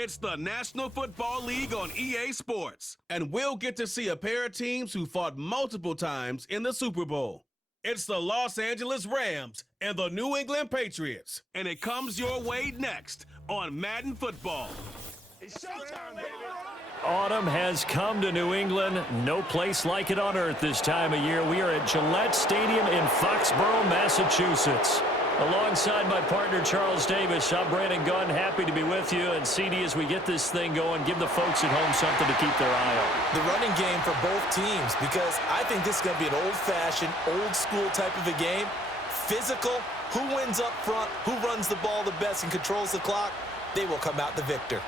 It's the National Football League on EA Sports, and we'll get to see a pair of teams who fought multiple times in the Super Bowl. It's the Los Angeles Rams and the New England Patriots, and it comes your way next on Madden Football. It's showtime, baby! Autumn has come to New England. No place like it on earth this time of year. We are at Gillette Stadium in Foxborough, Massachusetts. Alongside my partner, Charles Davis, I'm Brandon Gunn. Happy to be with you. And CD, as we get this thing going, give the folks at home something to keep their eye on. The running game for both teams, because I think this is going to be an old-fashioned, old-school type of a game. Physical, who wins up front, who runs the ball the best and controls the clock, they will come out the victor.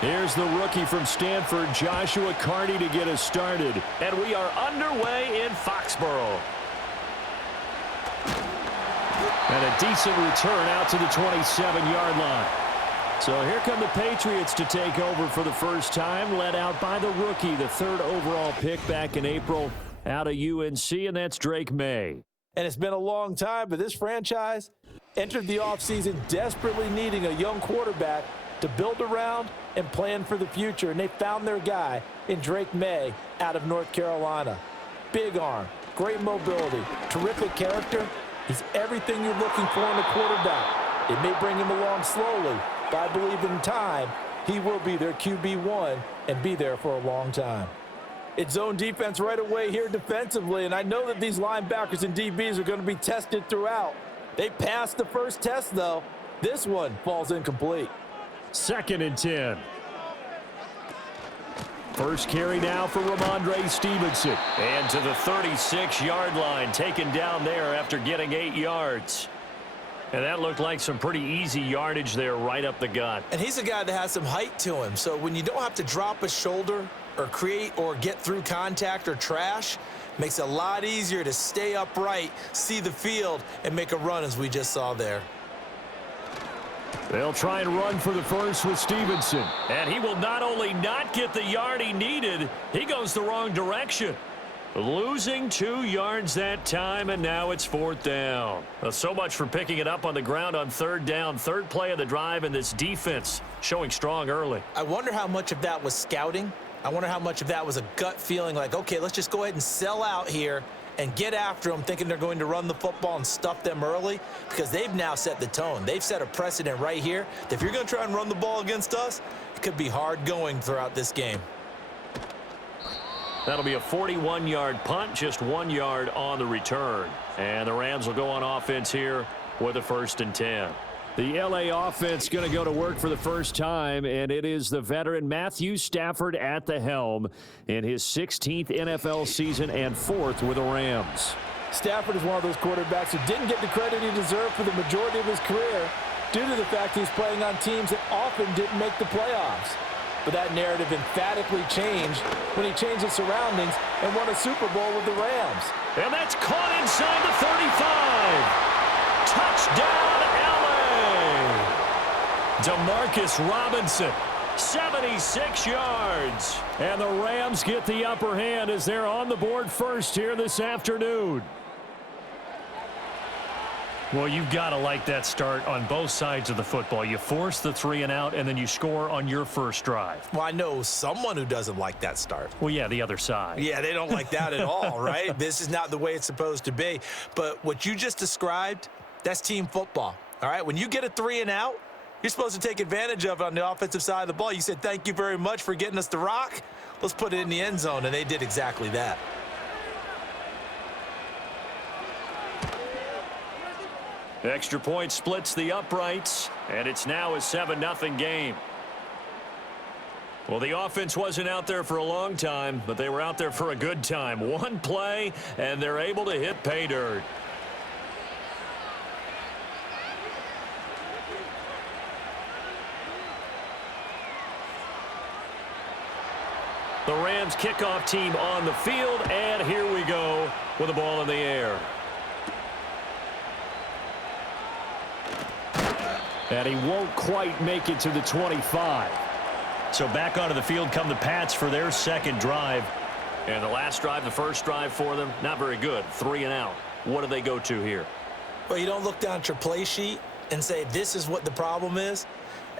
Here's the rookie from Stanford, Joshua Carty, to get us started. And we are underway in Foxborough. And a decent return out to the 27-yard line. So here come the Patriots to take over for the first time, led out by the rookie, the third overall pick back in April out of UNC, and that's Drake May. And it's been a long time, but this franchise entered the offseason desperately needing a young quarterback to build around and plan for the future. And they found their guy in Drake May out of North Carolina. Big arm, great mobility, terrific character. He's everything you're looking for in a quarterback. It may bring him along slowly, but I believe in time he will be their QB1 and be there for a long time. It's zone defense right away here defensively, and I know that these linebackers and DBs are going to be tested throughout. They passed the first test, though. This one falls incomplete. 2nd and 10. First carry now for Ramondre Stevenson. And to the 36-yard line, taken down there after getting 8 yards. And that looked like some pretty easy yardage there right up the gut. And he's a guy that has some height to him, so when you don't have to drop a shoulder or create or get through contact or trash, makes it a lot easier to stay upright, see the field, and make a run as we just saw there. They'll try and run for the first with Stevenson. And he will not only not get the yard he needed, he goes the wrong direction. Losing 2 yards that time, and now it's 4th down. So much for picking it up on the ground on 3rd down. Third play of the drive, and this defense showing strong early. I wonder how much of that was scouting. I wonder how much of that was a gut feeling like, okay, let's just go ahead and sell out here and get after them, thinking they're going to run the football and stuff them early, because they've now set the tone. They've set a precedent right here that if you're going to try and run the ball against us, it could be hard going throughout this game. That'll be a 41-yard punt, just 1 yard on the return. And the Rams will go on offense here with a 1st and 10. The L.A. offense going to go to work for the first time, and it is the veteran Matthew Stafford at the helm in his 16th NFL season and 4th with the Rams. Stafford is one of those quarterbacks who didn't get the credit he deserved for the majority of his career due to the fact he's playing on teams that often didn't make the playoffs. But that narrative emphatically changed when he changed his surroundings and won a Super Bowl with the Rams. And that's caught inside the 35. Touchdown, Demarcus Robinson, 76 yards. And the Rams get the upper hand as they're on the board first here this afternoon. Well, you've got to like that start on both sides of the football. You force the 3 and out, and then you score on your first drive. Well, I know someone who doesn't like that start. Well, yeah, the other side. Yeah, they don't like that at all, right? This is not the way it's supposed to be. But what you just described, that's team football, all right? When you get a 3 and out, you're supposed to take advantage of it on the offensive side of the ball. You said, thank you very much for getting us the rock. Let's put it in the end zone, and they did exactly that. Extra point splits the uprights, and it's now a 7-0 game. Well, the offense wasn't out there for a long time, but they were out there for a good time. One play, and they're able to hit pay dirt. The Rams kickoff team on the field, and here we go with the ball in the air. And he won't quite make it to the 25. So back onto the field come the Pats for their second drive. And the last drive, the first drive for them, not very good. 3 and out. What do they go to here? Well, you don't look down at your play sheet and say, this is what the problem is.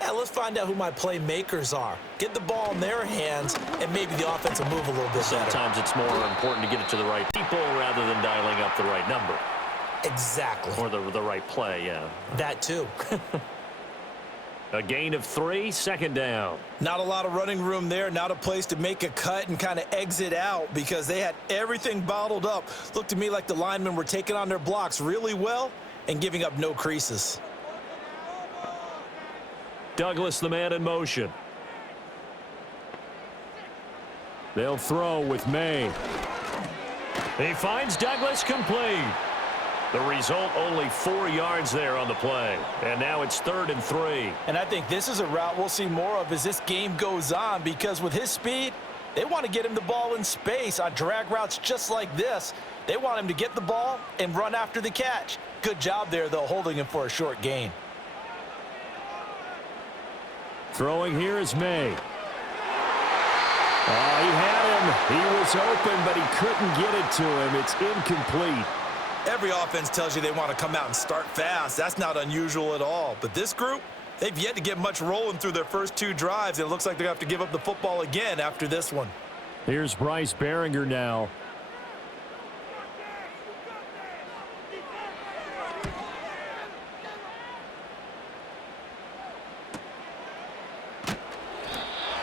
Let's find out who my playmakers are. Get the ball in their hands, and maybe the offense will move a little bit better. Sometimes it's more important to get it to the right people rather than dialing up the right number. Exactly. Or the right play, yeah. That too. A gain of 3, second down. Not a lot of running room there. Not a place to make a cut and kind of exit out because they had everything bottled up. Looked to me like the linemen were taking on their blocks really well and giving up no creases. Douglas, the man in motion. They'll throw with May. He finds Douglas complete. The result, only 4 yards there on the play. And now it's 3rd and 3. And I think this is a route we'll see more of as this game goes on because with his speed, they want to get him the ball in space on drag routes just like this. They want him to get the ball and run after the catch. Good job there, though, holding him for a short gain. Throwing here is May. Oh, he had him. He was open, but he couldn't get it to him. It's incomplete. Every offense tells you they want to come out and start fast. That's not unusual at all. But this group, they've yet to get much rolling through their first 2 drives. And it looks like they're going to have to give up the football again after this one. Here's Bryce Behringer now.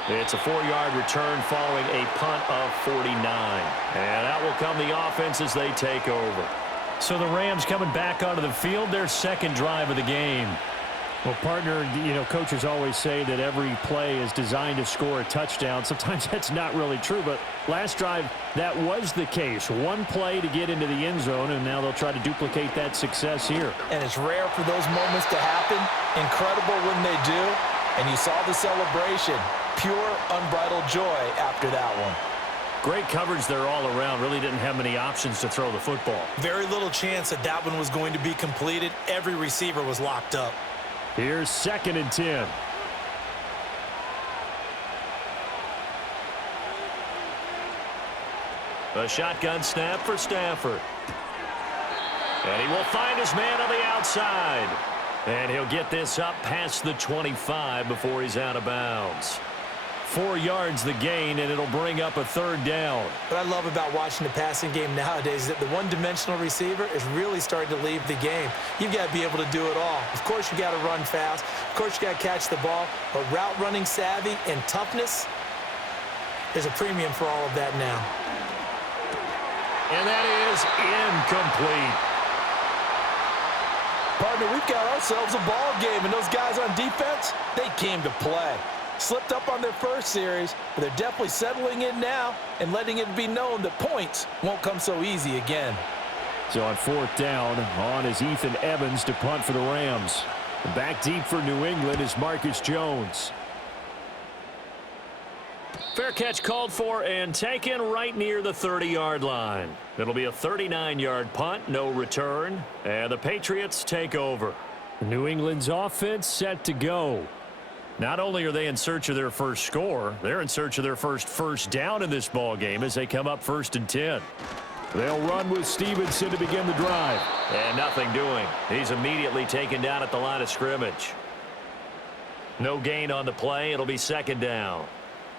It's a 4-yard return following a punt of 49. And that will come the offense as they take over. So the Rams coming back onto the field, their second drive of the game. Well, partner, coaches always say that every play is designed to score a touchdown. Sometimes that's not really true, but last drive, that was the case. 1 play to get into the end zone, and now they'll try to duplicate that success here. And it's rare for those moments to happen. Incredible when they do. And you saw the celebration. Pure, unbridled joy after that one. Great coverage there all around. Really didn't have many options to throw the football. Very little chance that that one was going to be completed. Every receiver was locked up. Here's 2nd and 10. A shotgun snap for Stafford. And he will find his man on the outside. And he'll get this up past the 25 before he's out of bounds. 4 yards the gain, and it'll bring up a 3rd down. What I love about watching the passing game nowadays is that the one-dimensional receiver is really starting to leave the game. You've got to be able to do it all. Of course, you got to run fast. Of course, you got to catch the ball. But route running savvy and toughness, there's a premium for all of that now. And that is incomplete. Partner, we've got ourselves a ball game, and those guys on defense, they came to play. Slipped up on their first series, but they're definitely settling in now and letting it be known that points won't come so easy again. So on 4th down, on is Ethan Evans to punt for the Rams. Back deep for New England is Marcus Jones. Fair catch called for and taken right near the 30-yard line. It'll be a 39-yard punt, no return, and the Patriots take over. New England's offense set to go. Not only are they in search of their first score, they're in search of their first down in this ball game as they come up 1st and 10. They'll run with Stevenson to begin the drive. And nothing doing. He's immediately taken down at the line of scrimmage. No gain on the play. It'll be 2nd down.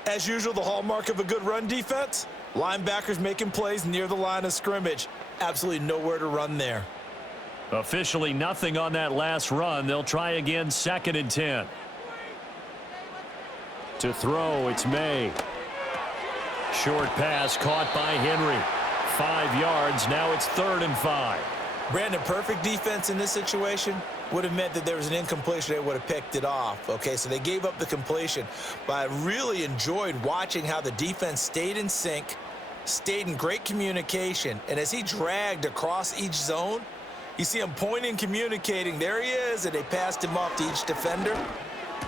As usual, the hallmark of a good run defense, linebackers making plays near the line of scrimmage. Absolutely nowhere to run there. Officially nothing on that last run. They'll try again 2nd and 10. To throw, it's May. Short pass caught by Henry. 5 yards. Now it's 3rd and 5. Brandon, perfect defense in this situation would have meant that there was an incompletion. They would have picked it off. Okay, so they gave up the completion. But I really enjoyed watching how the defense stayed in sync, stayed in great communication. And as he dragged across each zone, you see him pointing, communicating. There he is, and they passed him off to each defender.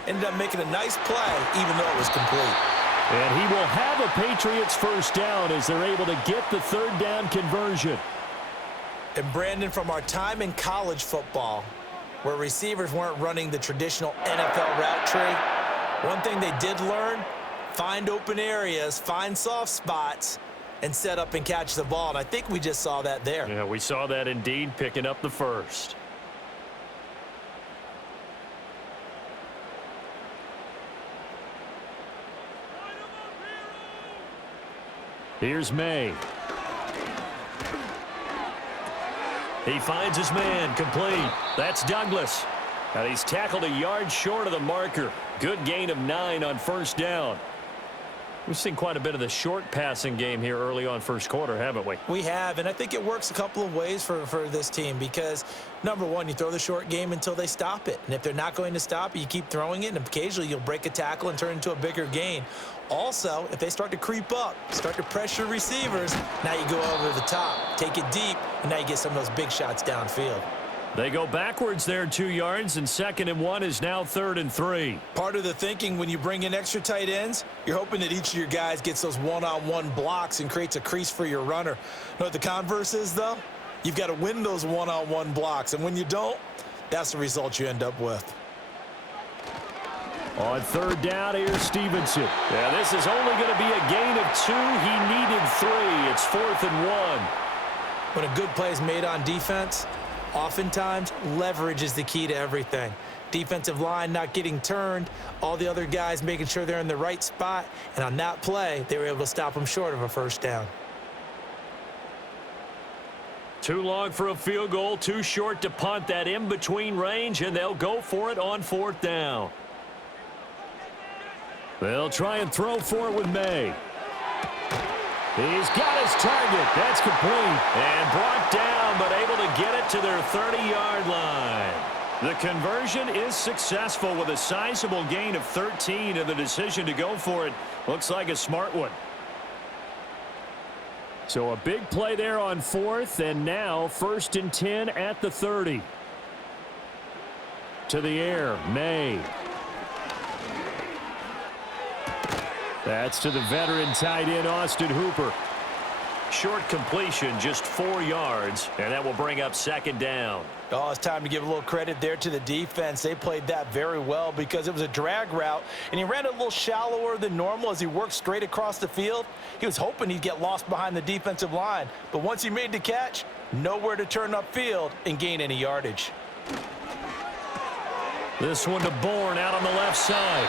Ended up making a nice play, even though it was complete. And he will have a Patriots first down as they're able to get the third down conversion. And Brandon, from our time in college football, where receivers weren't running the traditional NFL route tree, one thing they did learn, find open areas, find soft spots, and set up and catch the ball. And I think we just saw that there. Yeah, we saw that indeed, picking up the first. Here's May. He finds his man, complete. That's Douglas. And he's tackled a yard short of the marker. Good gain of 9 on first down. We've seen quite a bit of the short passing game here early on first quarter, haven't we? We have, and I think it works a couple of ways for this team because, number one, you throw the short game until they stop it. And if they're not going to stop it, you keep throwing it, and occasionally you'll break a tackle and turn it into a bigger gain. Also, if they start to creep up, start to pressure receivers, now you go over the top, take it deep, and now you get some of those big shots downfield. They go backwards there 2 yards, and 2nd and 1 is now 3rd and 3. Part of the thinking when you bring in extra tight ends, you're hoping that each of your guys gets those one-on-one blocks and creates a crease for your runner. You know what the converse is, though? You've got to win those one-on-one blocks, and when you don't, that's the result you end up with. On 3rd down, here's Stevenson. Yeah, this is only going to be a gain of 2. He needed 3. It's 4th and 1. When a good play is made on defense, oftentimes leverage is the key to everything. Defensive line not getting turned, all the other guys making sure they're in the right spot, and on that play, they were able to stop them short of a first down. Too long for a field goal, too short to punt. That in-between range, and they'll go for it on 4th down. They'll try and throw for it with May. He's got his target. That's complete. And brought down, but able to get it to their 30-yard line. The conversion is successful with a sizable gain of 13, and the decision to go for it looks like a smart one. So a big play there on 4th, and now 1st and 10 at the 30. To the air, May. That's to the veteran tight end, Austin Hooper. Short completion, just 4 yards, and that will bring up 2nd down. Oh, it's time to give a little credit there to the defense. They played that very well because it was a drag route, and he ran it a little shallower than normal as he worked straight across the field. He was hoping he'd get lost behind the defensive line, but once he made the catch, nowhere to turn upfield and gain any yardage. This one to Bourne out on the left side.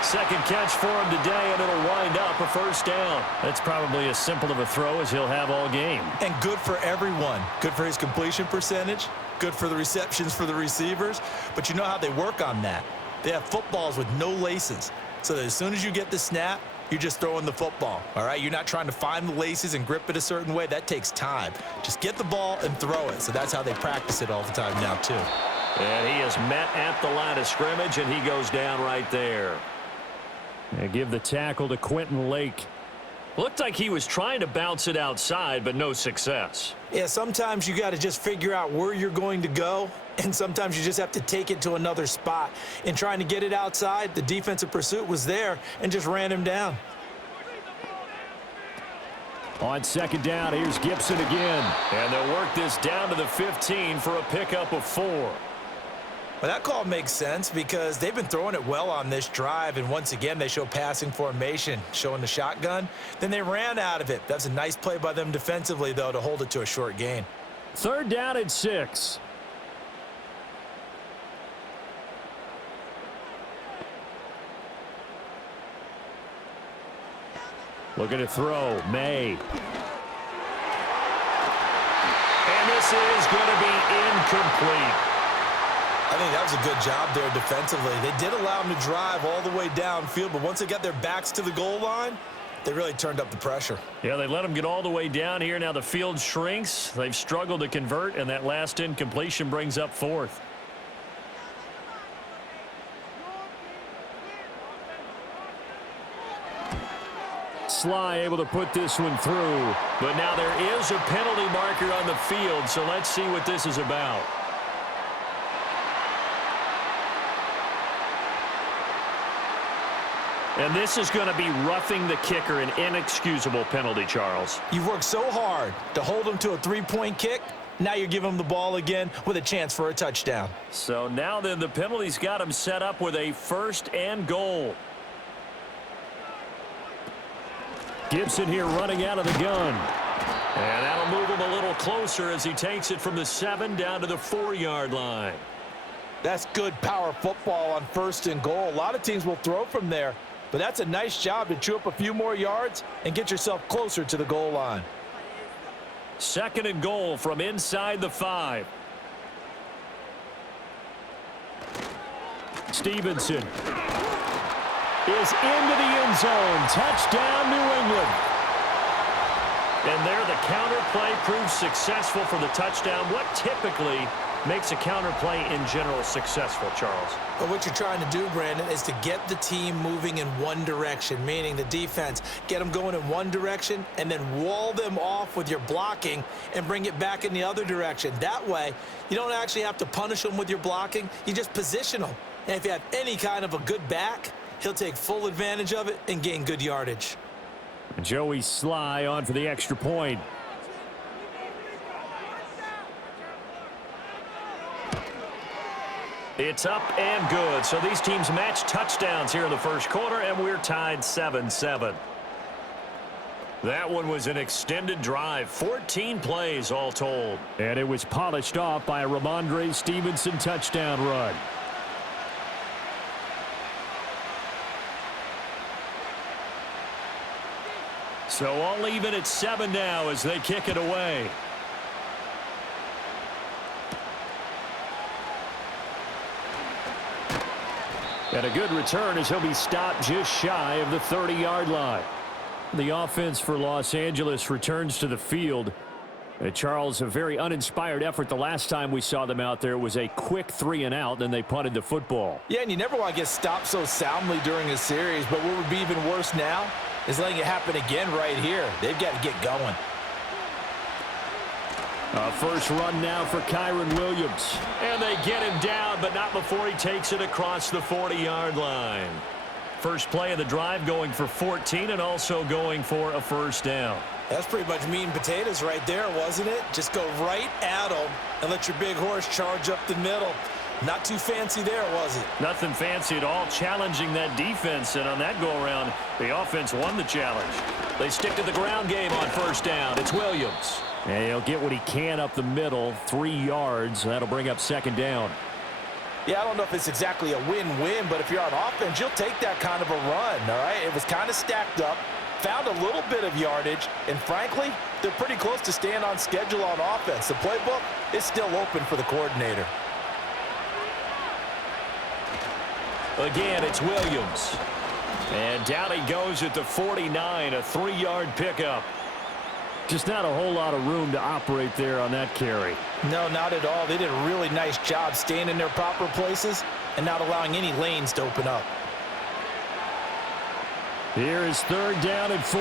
Second catch for him today, and it'll wind up a first down. That's probably as simple of a throw as he'll have all game. And good for everyone. Good for his completion percentage. Good for the receptions for the receivers. But you know how they work on that. They have footballs with no laces. So that as soon as you get the snap, you're just throwing the football. All right? You're not trying to find the laces and grip it a certain way. That takes time. Just get the ball and throw it. So that's how they practice it all the time now, too. And he is met at the line of scrimmage, and he goes down right there. And give the tackle to Quentin Lake. Looked like he was trying to bounce it outside, but no success. Yeah, sometimes you got to just figure out where you're going to go, and sometimes you just have to take it to another spot. In trying to get it outside, the defensive pursuit was there and just ran him down. On 2nd down, here's Gibson again. And they'll work this down to the 15 for a pickup of 4. Well, that call makes sense because they've been throwing it well on this drive, and once again, they show passing formation, showing the shotgun. Then they ran out of it. That's a nice play by them defensively, though, to hold it to a short gain. 3rd down and 6. Looking to throw, May. And this is going to be incomplete. I think that was a good job there defensively. They did allow them to drive all the way downfield, but once they got their backs to the goal line, they really turned up the pressure. Yeah, they let them get all the way down here. Now the field shrinks. They've struggled to convert, and that last incompletion brings up 4th. Sly able to put this one through, but now there is a penalty marker on the field, so let's see what this is about. And this is going to be roughing the kicker, an inexcusable penalty, Charles. You've worked so hard to hold him to a three-point kick. Now you're giving him the ball again with a chance for a touchdown. So now then the penalty's got him set up with a 1st and goal. Gibson here running out of the gun. And that'll move him a little closer as he takes it from the 7 down to the 4-yard line. That's good power football on 1st and goal. A lot of teams will throw from there, but that's a nice job to chew up a few more yards and get yourself closer to the goal line. 2nd and goal from inside the 5. Stevenson is into the end zone. Touchdown, New England. And there the counter play proves successful for the touchdown. What typically makes a counter play in general successful, Charles? But what you're trying to do, Brandon, is to get the team moving in one direction, meaning the defense, get them going in one direction and then wall them off with your blocking and bring it back in the other direction. That way, you don't actually have to punish them with your blocking. You just position them. And if you have any kind of a good back, he'll take full advantage of it and gain good yardage. Joey Sly on for the extra point. It's up and good. So these teams match touchdowns here in the 1st quarter, and we're tied 7-7. That one was an extended drive, 14 plays all told. And it was polished off by a Ramondre Stevenson touchdown run. So all even at 7 now as they kick it away. And a good return as he'll be stopped just shy of the 30-yard line. The offense for Los Angeles returns to the field. Charles, a very uninspired effort the last time we saw them out there. It was a quick 3 and out, then they punted the football. Yeah, and you never want to get stopped so soundly during a series, but what would be even worse now is letting it happen again right here. They've got to get going. First run now for Kyron Williams. And they get him down, but not before he takes it across the 40-yard line. First play of the drive going for 14 and also going for a 1st down. That's pretty much meat and potatoes right there, wasn't it? Just go right at them and let your big horse charge up the middle. Not too fancy there, was it? Nothing fancy at all, challenging that defense, and on that go-around, the offense won the challenge. They stick to the ground game on 1st down. It's Williams. And he'll get what he can up the middle, 3 yards. That'll bring up 2nd down. Yeah, I don't know if it's exactly a win-win, but if you're on offense, you'll take that kind of a run, all right? It was kind of stacked up, found a little bit of yardage, and frankly, they're pretty close to staying on schedule on offense. The playbook is still open for the coordinator. Again, it's Williams. And down he goes at the 49, a 3-yard pickup. Just not a whole lot of room to operate there on that carry. No, not at all. They did a really nice job staying in their proper places and not allowing any lanes to open up. Here is 3rd down and 4.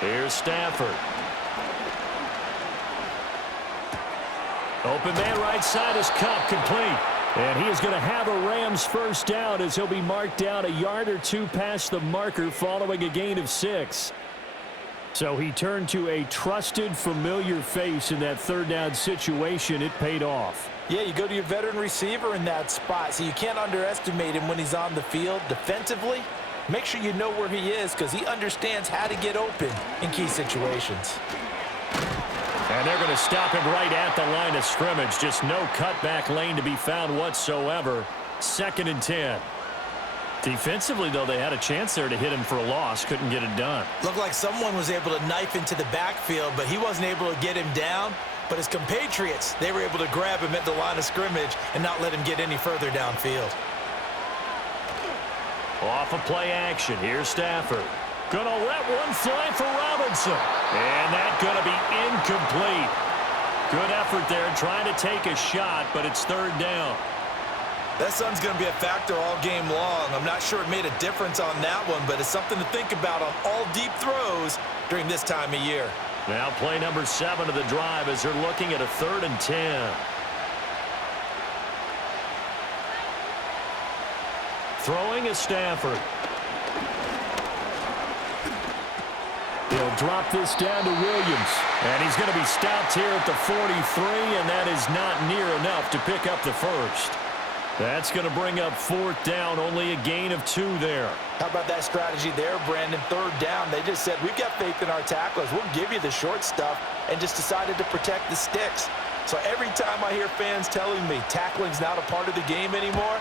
Here's Stafford. Open man right side is Cup, complete. And he is going to have a Rams 1st down as he'll be marked down a yard or 2 past the marker following a gain of 6. So he turned to a trusted, familiar face in that 3rd down situation. It paid off. Yeah, you go to your veteran receiver in that spot, so you can't underestimate him when he's on the field. Defensively, make sure you know where he is because he understands how to get open in key situations. And they're going to stop him right at the line of scrimmage. Just no cutback lane to be found whatsoever. 2nd and 10. Defensively, though, they had a chance there to hit him for a loss. Couldn't get it done. Looked like someone was able to knife into the backfield, but he wasn't able to get him down. But his compatriots, they were able to grab him at the line of scrimmage and not let him get any further downfield. Off of play action. Here's Stafford. Gonna let one fly for Robinson. And that's gonna be incomplete. Good effort there trying to take a shot, but it's 3rd down. That sun's going to be a factor all game long. I'm not sure it made a difference on that one, but it's something to think about on all deep throws during this time of year. Now play number 7 of the drive as they're looking at a 3rd and 10. Throwing is Stafford. He'll drop this down to Williams. And he's going to be stopped here at the 43, and that is not near enough to pick up the first. That's going to bring up 4th down, only a gain of 2 there. How about that strategy there, Brandon? 3rd down, they just said, we've got faith in our tacklers. We'll give you the short stuff, and just decided to protect the sticks. So every time I hear fans telling me tackling's not a part of the game anymore,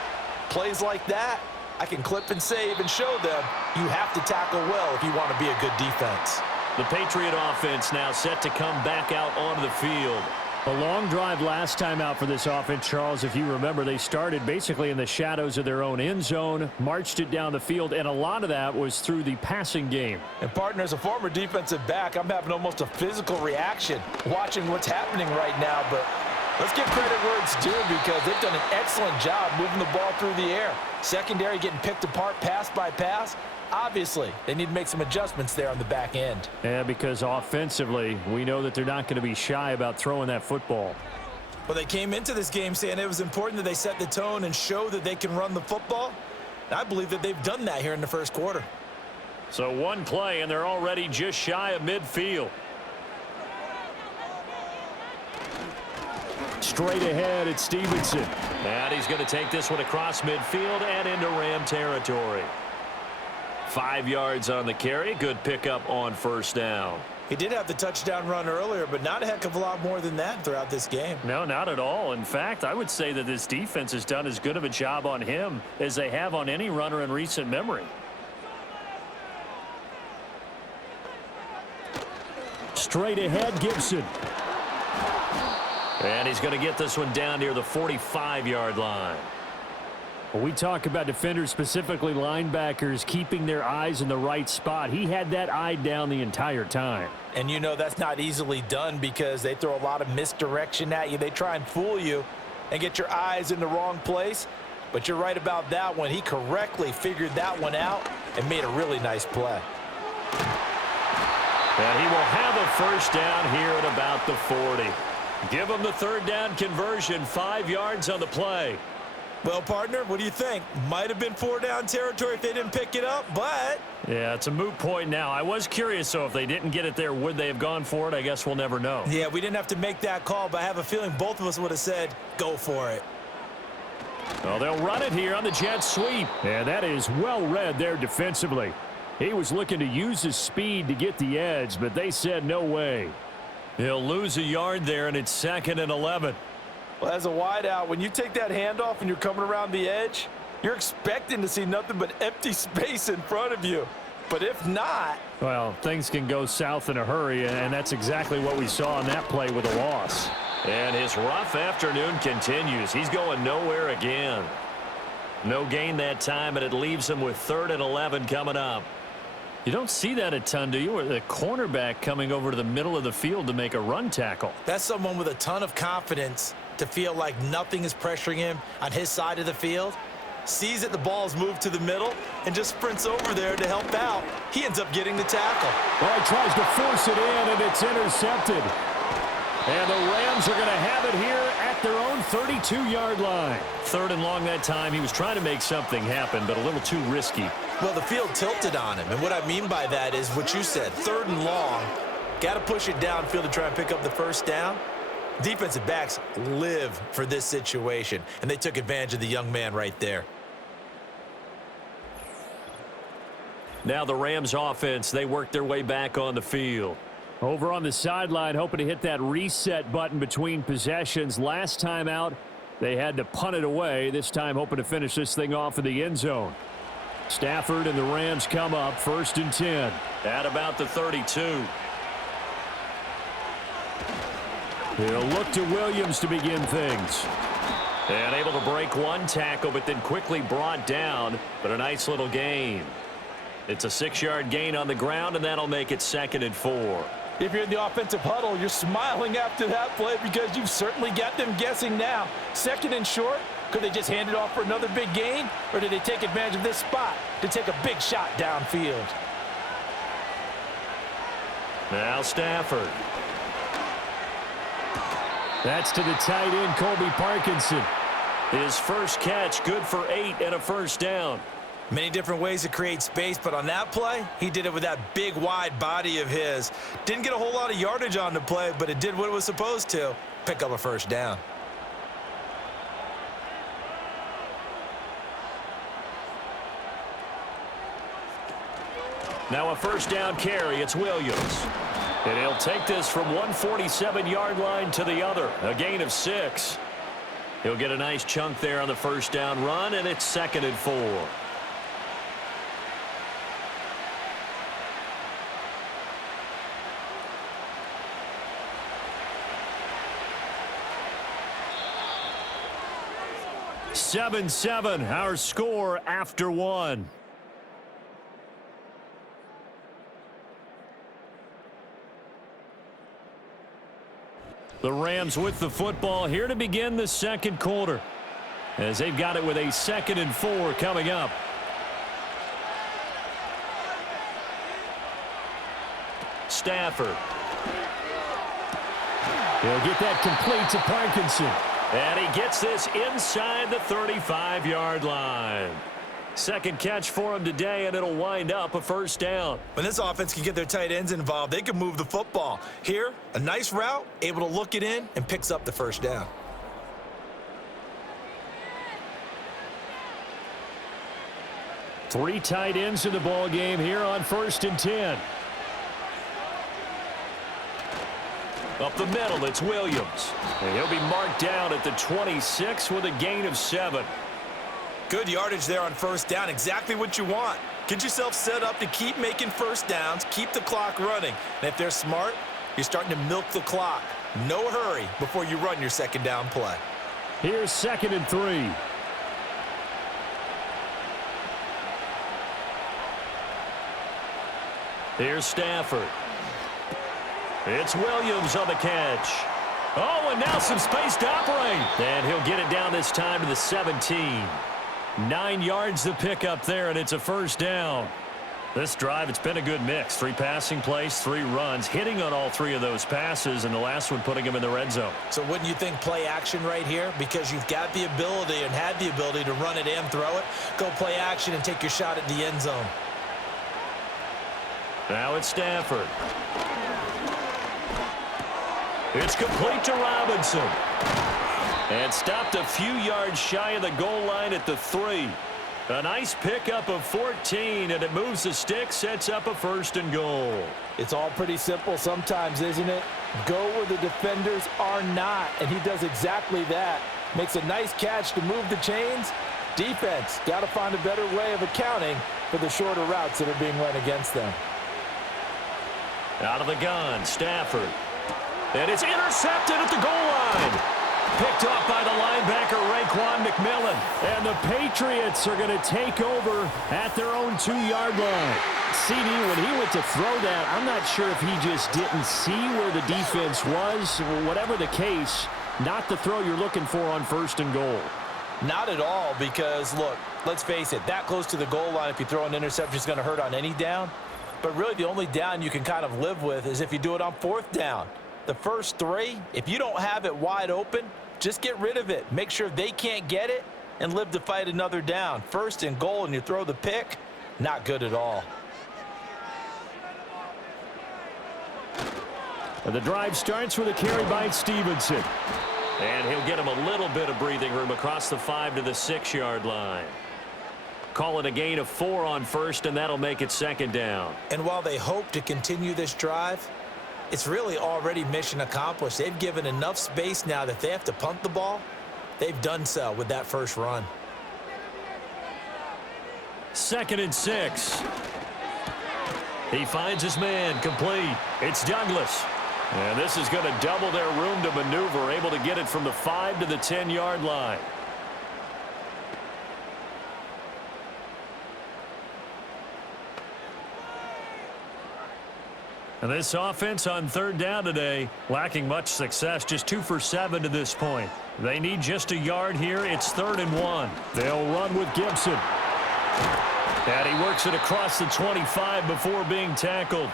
plays like that, I can clip and save and show them you have to tackle well if you want to be a good defense. The Patriot offense now set to come back out onto the field. A long drive last time out for this offense, Charles. If you remember, they started basically in the shadows of their own end zone, marched it down the field, and a lot of that was through the passing game. And, partner, as a former defensive back, I'm having almost a physical reaction watching what's happening right now. But let's give credit where it's due, because they've done an excellent job moving the ball through the air. Secondary getting picked apart pass by pass. Obviously, they need to make some adjustments there on the back end. Yeah, because offensively, we know that they're not going to be shy about throwing that football. Well, they came into this game saying it was important that they set the tone and show that they can run the football. And I believe that they've done that here in the first quarter. So one play, and they're already just shy of midfield. Straight ahead, it's Stevenson. And he's going to take this one across midfield and into Ram territory. 5 yards on the carry. Good pickup on 1st down. He did have the touchdown run earlier, but not a heck of a lot more than that throughout this game. No, not at all. In fact, I would say that this defense has done as good of a job on him as they have on any runner in recent memory. Straight ahead, Gibson. And he's going to get this one down near the 45-yard line. We talk about defenders, specifically linebackers, keeping their eyes in the right spot. He had that eye down the entire time. And you know that's not easily done, because they throw a lot of misdirection at you. They try and fool you and get your eyes in the wrong place. But you're right about that one. He correctly figured that one out and made a really nice play. And he will have a 1st down here at about the 40. Give him the 3rd down conversion, 5 yards on the play. Well, partner, what do you think? Might have been 4-down territory if they didn't pick it up, but... Yeah, it's a moot point now. I was curious, so if they didn't get it there, would they have gone for it? I guess we'll never know. Yeah, we didn't have to make that call, but I have a feeling both of us would have said, go for it. Well, they'll run it here on the jet sweep. Yeah, that is well read there defensively. He was looking to use his speed to get the edge, but they said no way. He'll lose a yard there, and it's 2nd and 11. Well, as a wideout, when you take that handoff and you're coming around the edge, you're expecting to see nothing but empty space in front of you. But if not... Well, things can go south in a hurry, and that's exactly what we saw on that play with a loss. And his rough afternoon continues. He's going nowhere again. No gain that time, and it leaves him with 3rd and 11 coming up. You don't see that a ton, do you? Or the cornerback coming over to the middle of the field to make a run tackle. That's someone with a ton of confidence to feel like nothing is pressuring him on his side of the field. Sees that the ball's moved to the middle and just sprints over there to help out. He ends up getting the tackle. Well, he tries to force it in, and it's intercepted. And the Rams are going to have it here at their own 32-yard line. 3rd and long that time. He was trying to make something happen, but a little too risky. Well, the field tilted on him, and what I mean by that is what you said, 3rd and long. Got to push it downfield to try and pick up the 1st down. Defensive backs live for this situation, and they took advantage of the young man right there. Now the Rams offense, they work their way back on the field. Over on the sideline, hoping to hit that reset button between possessions. Last time out, they had to punt it away. This time, hoping to finish this thing off in the end zone. Stafford and the Rams come up 1st and 10. At about the 32. He'll look to Williams to begin things. And able to break one tackle, but then quickly brought down. But a nice little gain. It's a 6-yard gain on the ground, and that'll make it 2nd and 4. If you're in the offensive huddle, you're smiling after that play because you've certainly got them guessing now. 2nd and short, could they just hand it off for another big gain? Or did they take advantage of this spot to take a big shot downfield? Now Stafford. That's to the tight end, Colby Parkinson. His first catch, good for 8 and a 1st down. Many different ways to create space, but on that play, he did it with that big, wide body of his. Didn't get a whole lot of yardage on the play, but it did what it was supposed to, pick up a first down. Now a first down carry. It's Williams. And he'll take this from 147-yard line to the other. A gain of 6. He'll get a nice chunk there on the first down run, and it's 2nd and 4. (7-7), our score after 1. The Rams with the football here to begin the second quarter, as they've got it with a 2nd and 4 coming up. Stafford. He'll get that complete to Parkinson. And he gets this inside the 35-yard line. Second catch for him today, and it'll wind up a first down. When this offense can get their tight ends involved, they can move the football. Here, a nice route, able to look it in, and picks up the first down. Three tight ends in the ball game here on 1st and 10. Up the middle, it's Williams. And he'll be marked down at the 26 with a gain of 7. Good yardage there on first down. Exactly what you want. Get yourself set up to keep making first downs, keep the clock running. And if they're smart, you're starting to milk the clock. No hurry before you run your second down play. Here's 2nd and 3. Here's Stafford. It's Williams on the catch. Oh, and now some space to operate. And he'll get it down this time to the 17. 9 yards to pick up there, and it's a first down. This drive, it's been a good mix. 3 passing plays, 3 runs, hitting on all 3 of those passes, and the last one putting him in the red zone. So wouldn't you think play action right here? Because you've got the ability and had the ability to run it and throw it. Go play action and take your shot at the end zone. Now it's Stafford. It's complete to Robinson. And stopped a few yards shy of the goal line at the 3. A nice pickup of 14, and it moves the stick, sets up a 1st and goal. It's all pretty simple sometimes, isn't it? Go where the defenders are not, and he does exactly that. Makes a nice catch to move the chains. Defense, got to find a better way of accounting for the shorter routes that are being run against them. Out of the gun, Stafford. And it's intercepted at the goal line. Picked off by the linebacker, Raekwon McMillan. And the Patriots are going to take over at their own 2-yard line. CD, when he went to throw that, I'm not sure if he just didn't see where the defense was. Whatever the case, not the throw you're looking for on 1st and goal. Not at all, because, look, let's face it, that close to the goal line, if you throw an interception, it's going to hurt on any down. But really, the only down you can kind of live with is if you do it on 4th down. The first 3, if you don't have it wide open, just get rid of it. Make sure they can't get it and live to fight another down. 1st and goal, and you throw the pick, not good at all. And the drive starts with a carry by Stevenson. And he'll get him a little bit of breathing room across the 5 to the 6-yard line. Call it a gain of 4 on 1st, and that'll make it 2nd down. And while they hope to continue this drive, it's really already mission accomplished. They've given enough space now that they have to punt the ball. They've done so with that first run. 2nd and 6. He finds his man complete. It's Douglas. And this is going to double their room to maneuver, able to get it from the 5 to the 10-yard line. And this offense on 3rd down today, lacking much success, just 2 for 7 to this point. They need just a yard here. It's 3rd and 1. They'll run with Gibson. And he works it across the 25 before being tackled.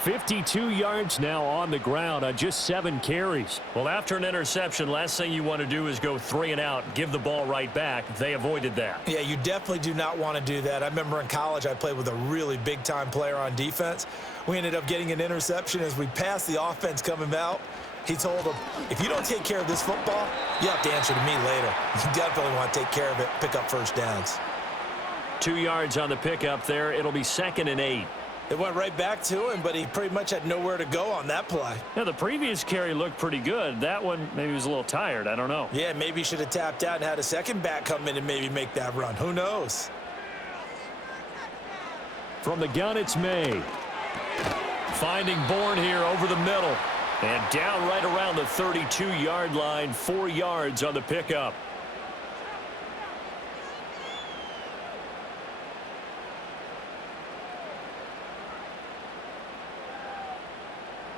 52 yards now on the ground on just 7 carries. Well, after an interception, last thing you want to do is go 3 and out, give the ball right back. They avoided that. Yeah, you definitely do not want to do that. I remember in college I played with a really big-time player on defense. We ended up getting an interception as we passed the offense coming out. He told him, if you don't take care of this football, you have to answer to me later. You definitely want to take care of it, pick up first downs. 2 yards on the pickup there. It'll be 2nd and 8. It went right back to him, but he pretty much had nowhere to go on that play. Now, the previous carry looked pretty good. That one, maybe he was a little tired. I don't know. Yeah, maybe he should have tapped out and had a second back come in and maybe make that run. Who knows? From the gun, it's May. Finding Bourne here over the middle. And down right around the 32-yard line, 4 yards on the pickup.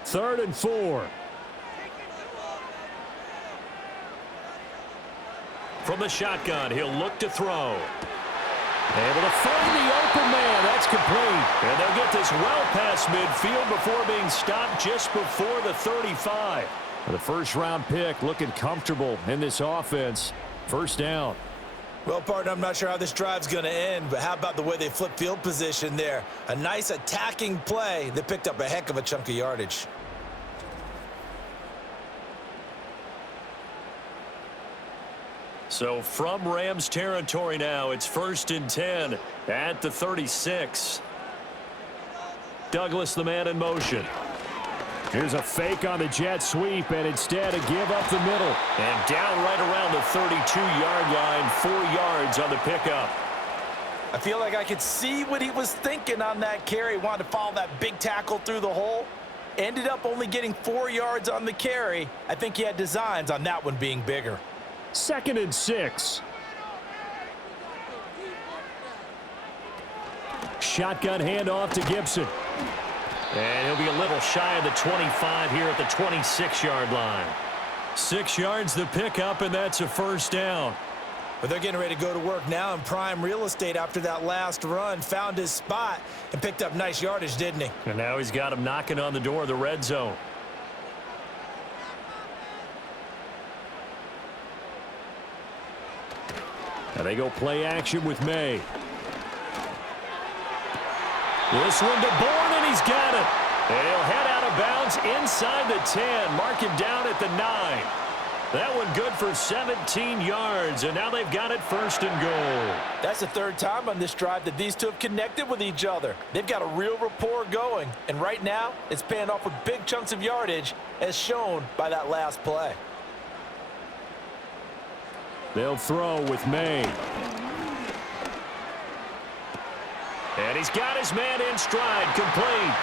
Third and 4. From the shotgun, he'll look to throw. Able to find the open man. That's complete. And they'll get this well past midfield before being stopped just before the 35. The first-round pick looking comfortable in this offense. First down. Well, partner, I'm not sure how this drive's going to end, but how about the way they flip field position there? A nice attacking play that picked up a heck of a chunk of yardage. So from Rams territory now, it's 1st and 10 at the 36. Douglas, the man in motion. Here's a fake on the jet sweep, and instead a give up the middle. And down right around the 32-yard line, 4 yards on the pickup. I feel like I could see what he was thinking on that carry. Wanted to follow that big tackle through the hole. Ended up only getting 4 yards on the carry. I think he had designs on that one being bigger. 2nd and 6. Shotgun handoff to Gibson. And he'll be a little shy of the 25 here at the 26-yard line. 6 yards the pickup, and that's a first down. But they're getting ready to go to work now in prime real estate after that last run. Found his spot and picked up nice yardage, didn't he? And now he's got him knocking on the door of the red zone. And they go play action with May. This one to Bourne, and he's got it. And he'll head out of bounds inside the 10. Mark him down at the 9. That one good for 17 yards, and now they've got it 1st and goal. That's the 3rd time on this drive that these two have connected with each other. They've got a real rapport going, and right now it's paying off with big chunks of yardage as shown by that last play. They'll throw with May. And he's got his man in stride, complete.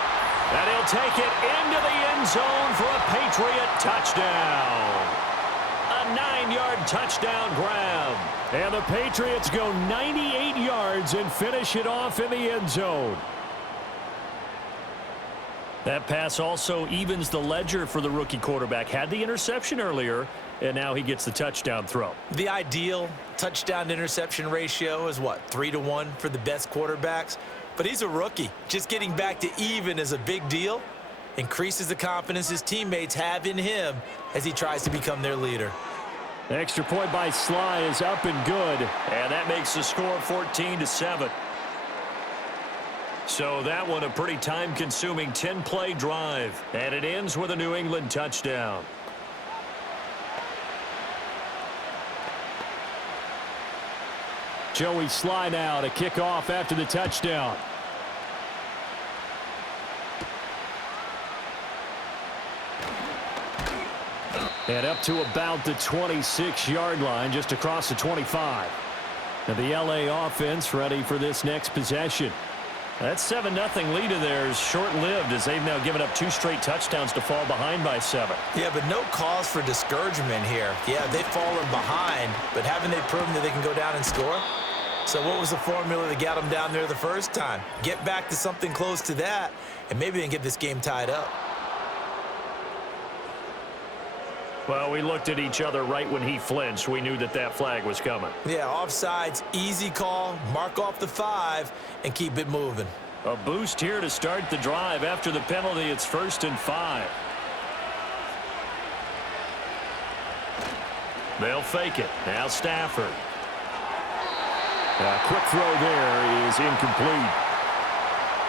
And he'll take it into the end zone for a Patriot touchdown. A 9-yard touchdown grab. And the Patriots go 98 yards and finish it off in the end zone. That pass also evens the ledger for the rookie quarterback. Had the interception earlier, and now he gets the touchdown throw. The ideal touchdown-interception ratio is, what, 3-to-1 for the best quarterbacks? But he's a rookie. Just getting back to even is a big deal. Increases the confidence his teammates have in him as he tries to become their leader. The extra point by Sly is up and good. And that makes the score 14-7. So that one a pretty time-consuming 10-play drive. And it ends with a New England touchdown. Joey Sly now to kick off after the touchdown. And up to about the 26-yard line, just across the 25. And the LA offense ready for this next possession. That 7-0 lead of theirs is short-lived as they've now given up 2 straight touchdowns to fall behind by 7. Yeah, but no cause for discouragement here. Yeah, they've fallen behind, but haven't they proven that they can go down and score? So what was the formula that got them down there the first time? Get back to something close to that, and maybe they can get this game tied up. Well, we looked at each other right when he flinched. We knew that that flag was coming. Yeah, offsides, easy call, mark off the 5, and keep it moving. A boost here to start the drive. After the penalty, it's 1st and 5. They'll fake it. Now Stafford. A quick throw there is incomplete.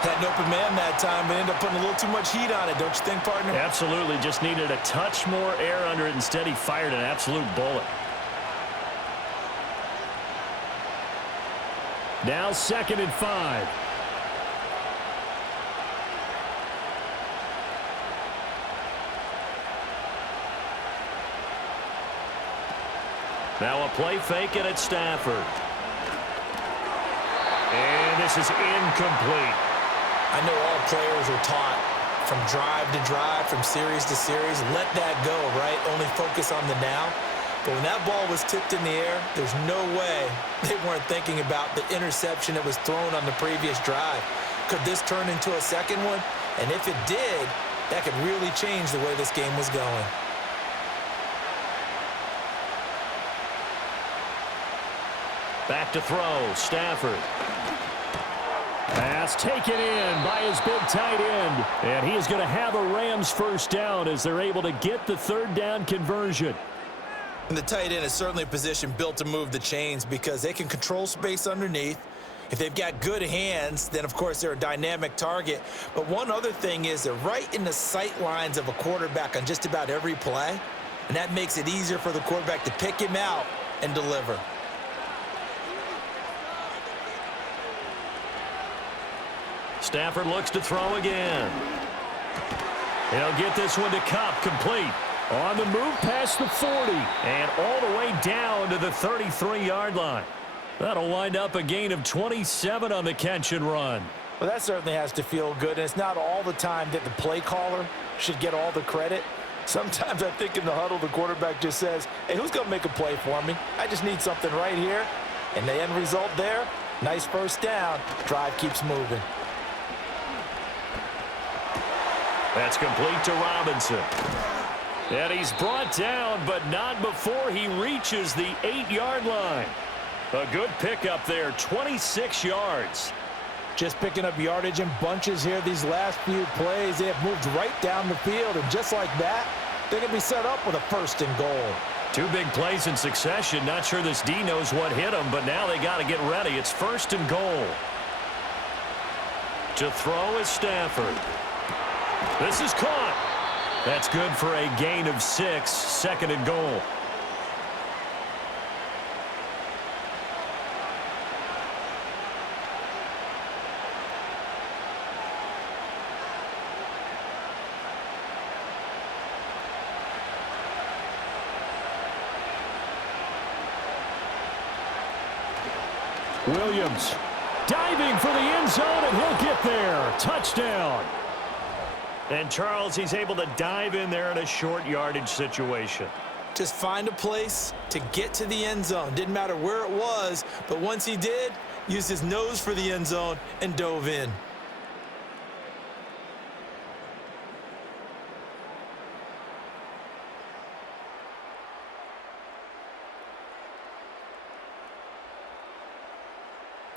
Had an open man that time, but ended up putting a little too much heat on it, don't you think, partner? Absolutely. Just needed a touch more air under it. Instead, he fired an absolute bullet. Now 2nd and 5. Now a play fake it at Stafford. And this is incomplete. I know all players are taught from drive to drive, from series to series, let that go, right? Only focus on the now. But when that ball was tipped in the air, there's no way they weren't thinking about the interception that was thrown on the previous drive. Could this turn into a second one? And if it did, that could really change the way this game was going. Back to throw. Stafford. Pass taken in by his big tight end. And he is going to have a Rams first down as they're able to get the 3rd down conversion. And the tight end is certainly a position built to move the chains because they can control space underneath. If they've got good hands, then, of course, they're a dynamic target. But one other thing is they're right in the sight lines of a quarterback on just about every play. And that makes it easier for the quarterback to pick him out and deliver. Stafford looks to throw again. He'll get this one to Kupp, complete. On the move past the 40. And all the way down to the 33-yard line. That'll wind up a gain of 27 on the catch and run. Well, that certainly has to feel good. And it's not all the time that the play caller should get all the credit. Sometimes I think in the huddle, the quarterback just says, hey, who's going to make a play for me? I just need something right here. And the end result there, nice first down. Drive keeps moving. That's complete to Robinson. And he's brought down, but not before he reaches the 8-yard line. A good pickup there, 26 yards. Just picking up yardage in bunches here these last few plays. They have moved right down the field, and just like that, they're going to be set up with a 1st and goal. 2 big plays in succession. Not sure this D knows what hit him, but now they got to get ready. It's 1st and goal. To throw is Stafford. This is caught. That's good for a gain of 6, 2nd and goal. Williams diving for the end zone, and he'll get there. Touchdown. And Charles, he's able to dive in there in a short yardage situation. Just find a place to get to the end zone. Didn't matter where it was, but once he did, used his nose for the end zone and dove in.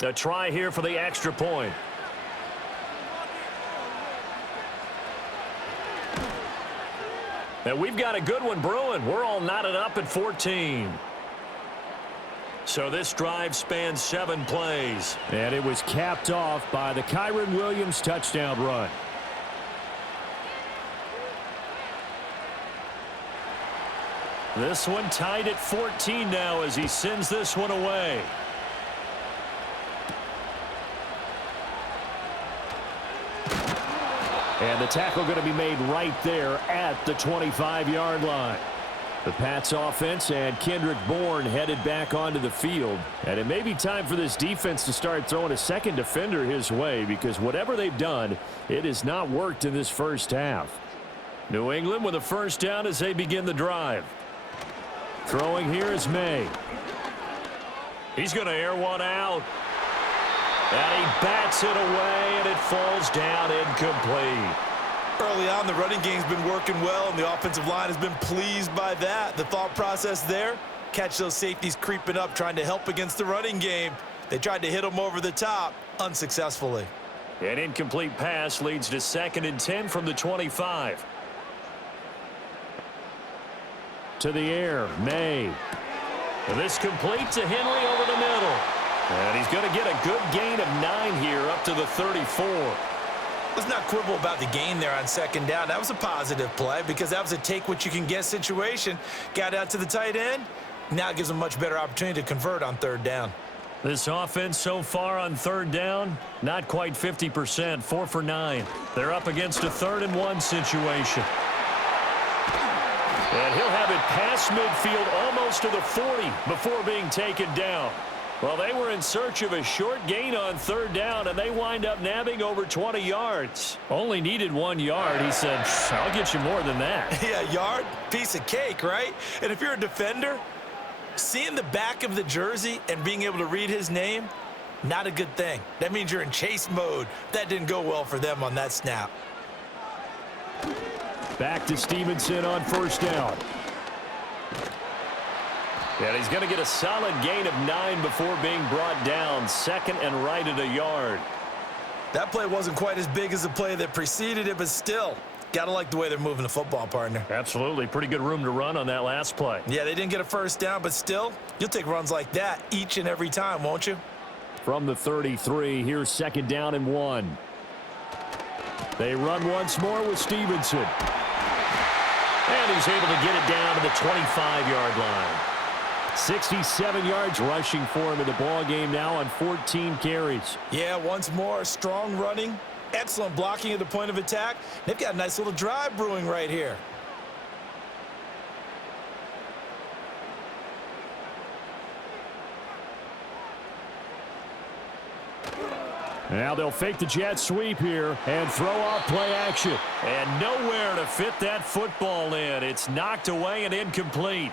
A try here for the extra point. And we've got a good one brewing. We're all knotted up at 14. So this drive spans 7 plays. And it was capped off by the Kyren Williams touchdown run. This one tied at 14 now as he sends this one away. And the tackle going to be made right there at the 25-yard line. The Pats offense and Kendrick Bourne headed back onto the field. And it may be time for this defense to start throwing a second defender his way, because whatever they've done, it has not worked in this first half. New England with a first down as they begin the drive. Throwing here is May. He's going to air one out. And he bats it away, and it falls down incomplete. Early on, the running game's been working well, and the offensive line has been pleased by that. The thought process there, catch those safeties creeping up, trying to help against the running game. They tried to hit them over the top, unsuccessfully. An incomplete pass leads to 2nd and 10 from the 25. To the air, May. This complete to Henry over the middle. And he's going to get a good gain of 9 here up to the 34. Let's not quibble about the gain there on 2nd down. That was a positive play because that was a take-what-you-can-get situation. Got out to the tight end. Now it gives them a much better opportunity to convert on 3rd down. This offense so far on 3rd down, not quite 50%, 4 for 9. They're up against a 3rd and 1 situation. And he'll have it past midfield almost to the 40 before being taken down. Well, they were in search of a short gain on 3rd down, and they wind up nabbing over 20 yards. Only needed 1 yard. He said, I'll get you more than that. Yeah, yard, piece of cake, right? And if you're a defender, seeing the back of the jersey and being able to read his name, not a good thing. That means you're in chase mode. That didn't go well for them on that snap. Back to Stevenson on 1st down. And he's going to get a solid gain of 9 before being brought down. 2nd and right at a yard. That play wasn't quite as big as the play that preceded it, but still, got to like the way they're moving the football, partner. Absolutely. Pretty good room to run on that last play. Yeah, they didn't get a 1st down, but still, you'll take runs like that each and every time, won't you? From the 33, here's 2nd down and 1. They run once more with Stevenson. And he's able to get it down to the 25-yard line. 67 yards rushing for him in the ball game now on 14 carries. Yeah, once more, strong running, excellent blocking at the point of attack. They've got a nice little drive brewing right here. Now they'll fake the jet sweep here and throw off play action. And nowhere to fit that football in. It's knocked away and incomplete.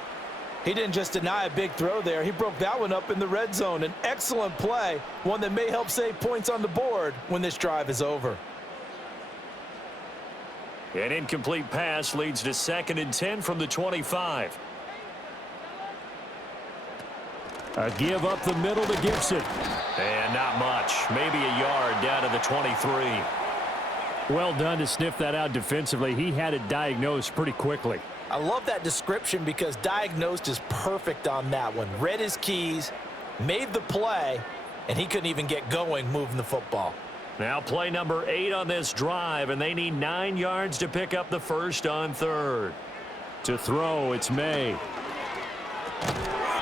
He didn't just deny a big throw there. He broke that one up in the red zone. An excellent play, one that may help save points on the board when this drive is over. An incomplete pass leads to 2nd and 10 from the 25. A give up the middle to Gibson. And not much. Maybe a yard down to the 23. Well done to sniff that out defensively. He had it diagnosed pretty quickly. I love that description because diagnosed is perfect on that one. Read his keys, made the play, and he couldn't even get going moving the football. Now play number 8 on this drive, and they need 9 yards to pick up the 1st on 3rd. To throw, it's May.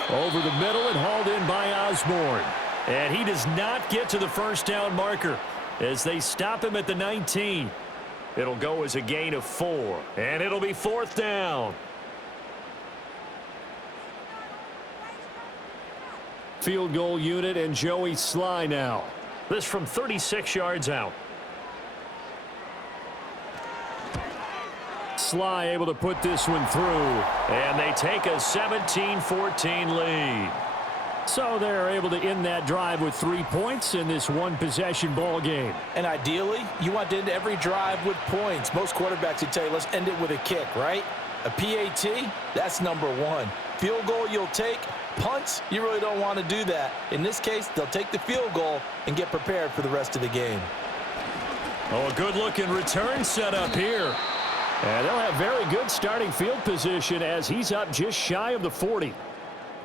Over the middle and hauled in by Osborne. And he does not get to the 1st down marker as they stop him at the 19. It'll go as a gain of 4, and it'll be 4th down. Field goal unit and Joey Sly now. This from 36 yards out. Sly able to put this one through. And they take a 17-14 lead. So they're able to end that drive with 3 points in this one-possession ball game. And ideally, you want to end every drive with points. Most quarterbacks would tell you, let's end it with a kick, right? A PAT, that's number 1. Field goal you'll take. Punts, you really don't want to do that. In this case, they'll take the field goal and get prepared for the rest of the game. Oh, a good-looking return set up here. And they'll have very good starting field position as he's up just shy of the 40.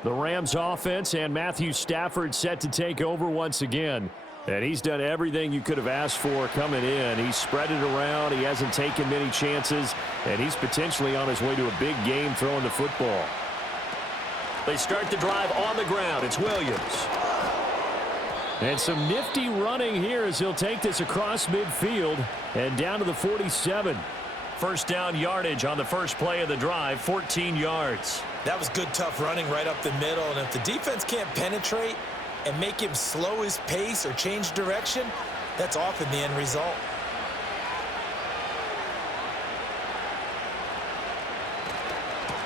The Rams offense and Matthew Stafford set to take over once again. And he's done everything you could have asked for coming in. He's spread it around. He hasn't taken many chances. And he's potentially on his way to a big game throwing the football. They start the drive on the ground. It's Williams. And some nifty running here as he'll take this across midfield and down to the 47. 1st down yardage on the first play of the drive, 14 yards. That was good, tough running right up the middle. And if the defense can't penetrate and make him slow his pace or change direction, that's often the end result.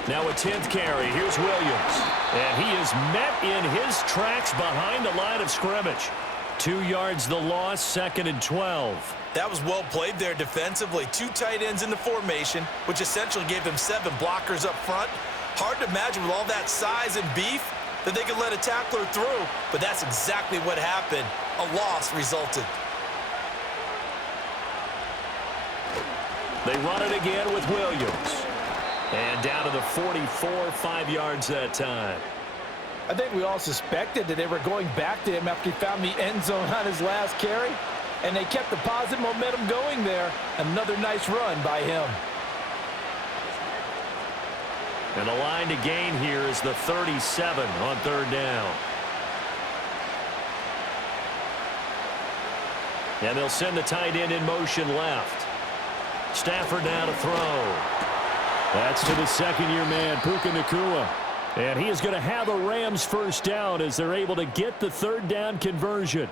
Now a 10th carry. Here's Williams. And he is met in his tracks behind the line of scrimmage. 2 yards the loss, 2nd and 12. That was well played there defensively. 2 tight ends in the formation, which essentially gave them 7 blockers up front. Hard to imagine with all that size and beef that they could let a tackler through, but that's exactly what happened. A loss resulted. They run it again with Williams. And down to the 44, 5 yards that time. I think we all suspected that they were going back to him after he found the end zone on his last carry, and they kept the positive momentum going there. Another nice run by him. And the line to gain here is the 37 on third down. And they'll send the tight end in motion left. Stafford now to throw. That's to the second-year man, Puka Nacua. And he is going to have a Rams first down as they're able to get the third down conversion.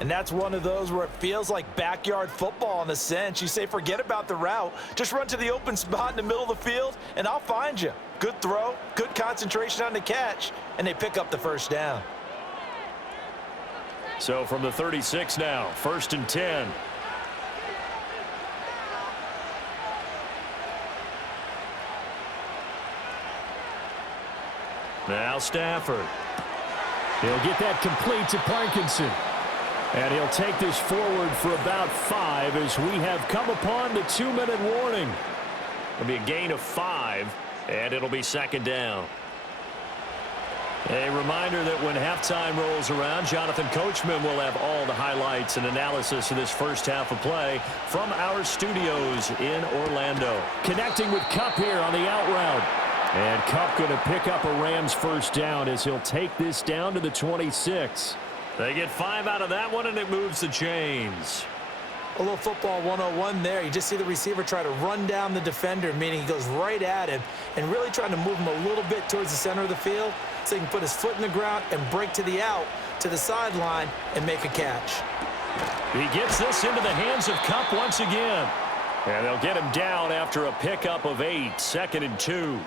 And that's one of those where it feels like backyard football in a sense. You say, forget about the route. Just run to the open spot in the middle of the field, and I'll find you. Good throw, good concentration on the catch, and they pick up the first down. So from the 36 now, 1st and 10. Now Stafford. He'll get that complete to Parkinson. And he'll take this forward for about 5 as we have come upon the 2-minute warning. It'll be a gain of 5, and it'll be second down. A reminder that when halftime rolls around, Jonathan Coachman will have all the highlights and analysis of this first half of play from our studios in Orlando. Connecting with Kupp here on the out route. And Kupp going to pick up a Rams first down as he'll take this down to the 26. They get 5 out of that one, and it moves the chains. A little football 101 there. You just see the receiver try to run down the defender, meaning he goes right at him and really trying to move him a little bit towards the center of the field so he can put his foot in the ground and break to the out, to the sideline, and make a catch. He gets this into the hands of Kupp once again. And they'll get him down after a pickup of 8, 2nd and 2.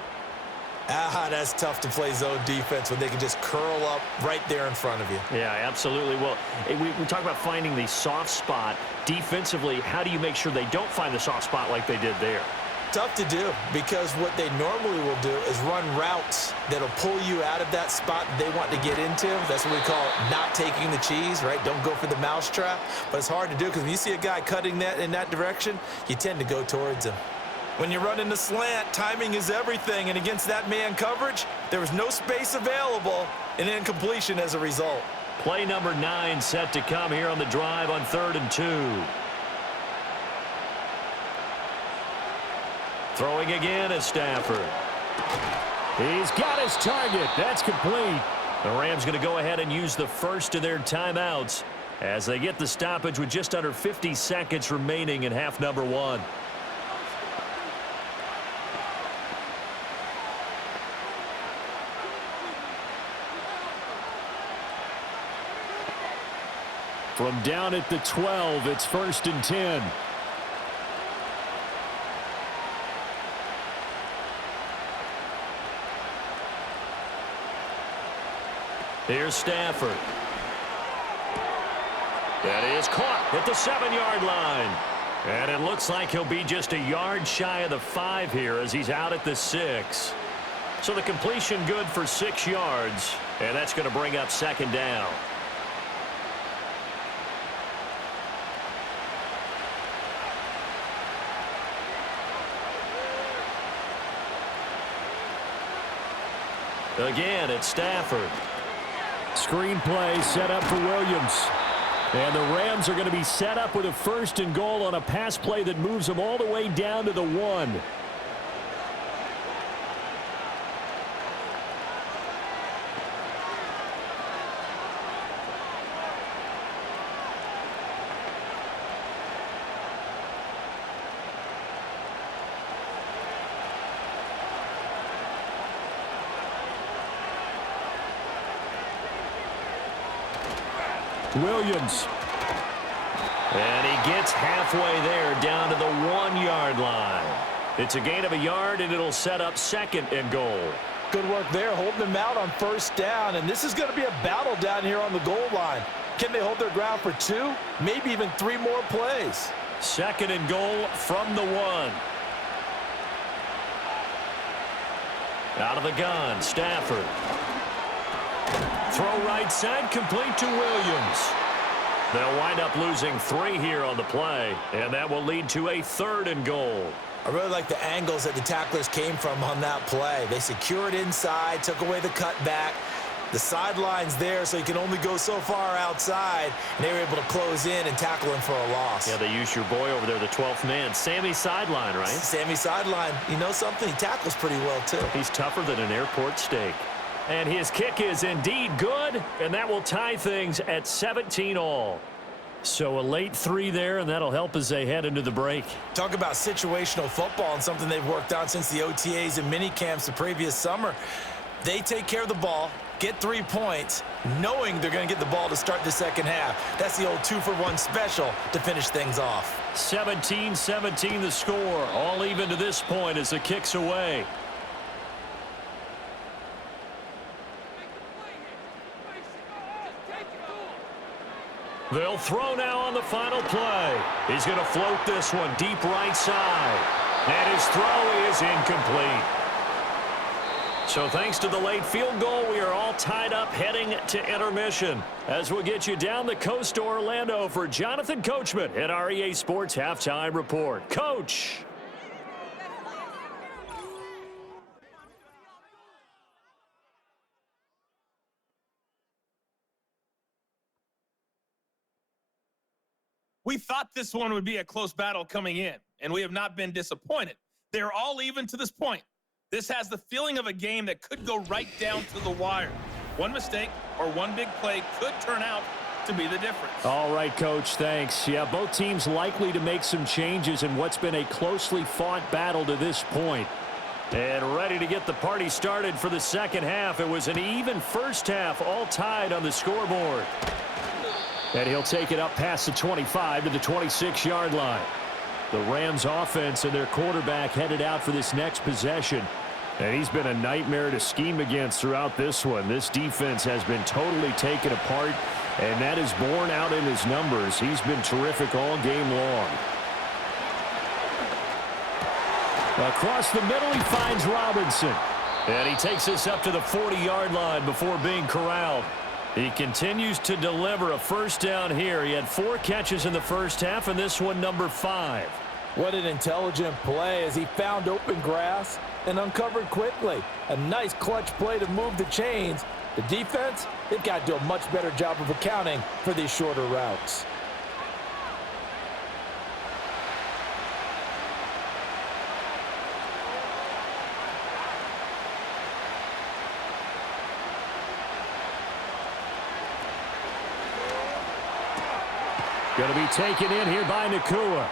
That's tough to play zone defense when they can just curl up right there in front of you. Yeah, absolutely. Well, we talk about finding the soft spot. Defensively, how do you make sure they don't find the soft spot like they did there? Tough to do, because what they normally will do is run routes that'll pull you out of that spot they want to get into. That's what we call not taking the cheese, right? Don't go for the mousetrap. But it's hard to do because when you see a guy cutting that in that direction, you tend to go towards him. When you run in the slant, timing is everything, and against that man coverage, there was no space available, and incompletion as a result. Play number 9 set to come here on the drive on 3rd and 2. Throwing again is Stafford. He's got his target. That's complete. The Rams going to go ahead and use the first of their timeouts as they get the stoppage with just under 50 seconds remaining in half number 1. From down at the 12, it's 1st and 10. Here's Stafford. That is caught at the 7-yard line. And it looks like he'll be just a yard shy of the 5 here as he's out at the 6. So the completion good for 6 yards, and that's going to bring up second down. Again, it's Stafford. Screen play set up for Williams. And the Rams are going to be set up with a 1st and goal on a pass play that moves them all the way down to the 1. Williams. And he gets halfway there down to the 1-yard line. It's a gain of a yard, and it'll set up 2nd and goal. Good work there, holding them out on 1st down, and this is going to be a battle down here on the goal line. Can they hold their ground for 2, maybe even 3 more plays? 2nd and goal from the 1. Out of the gun, Stafford. Throw right side, complete to Williams. They'll wind up losing 3 here on the play, and that will lead to a 3rd and goal. I really like the angles that the tacklers came from on that play. They secured inside, took away the cutback. The sideline's there, so you can only go so far outside, and they were able to close in and tackle him for a loss. Yeah, they used your boy over there, the 12th man, Sammy Sideline, right? Sammy Sideline. You know something? He tackles pretty well, too. He's tougher than an airport steak. And his kick is indeed good, and that will tie things at 17 all. So a late 3 there, and that'll help as they head into the break. Talk about situational football and something they've worked on since the OTAs and mini camps the previous summer. They take care of the ball, get 3 points, knowing they're going to get the ball to start the second half. That's the old 2-for-1 special to finish things off. 17-17 the score, all even to this point as the kick's away. They'll throw now on the final play. He's going to float this one deep right side. And his throw is incomplete. So thanks to the late field goal, we are all tied up heading to intermission. As we'll get you down the coast to Orlando for Jonathan Coachman at our EA Sports Halftime Report. Coach. We thought this one would be a close battle coming in, and we have not been disappointed. They're all even to this point. This has the feeling of a game that could go right down to the wire. One mistake or one big play could turn out to be the difference. All right, Coach, thanks. Yeah, both teams likely to make some changes in what's been a closely fought battle to this point. And ready to get the party started for the second half. It was an even first half, all tied on the scoreboard. And he'll take it up past the 25 to the 26-yard line. The Rams offense and their quarterback headed out for this next possession. And he's been a nightmare to scheme against throughout this one. This defense has been totally taken apart, and that is borne out in his numbers. He's been terrific all game long. Across the middle, he finds Robinson. And he takes this up to the 40-yard line before being corralled. He continues to deliver a first down here. He had 4 catches in the first half, and this one number 5. What an intelligent play as he found open grass and uncovered quickly. A nice clutch play to move the chains. The defense, they've got to do a much better job of accounting for these shorter routes. Going to be taken in here by Ncaaf.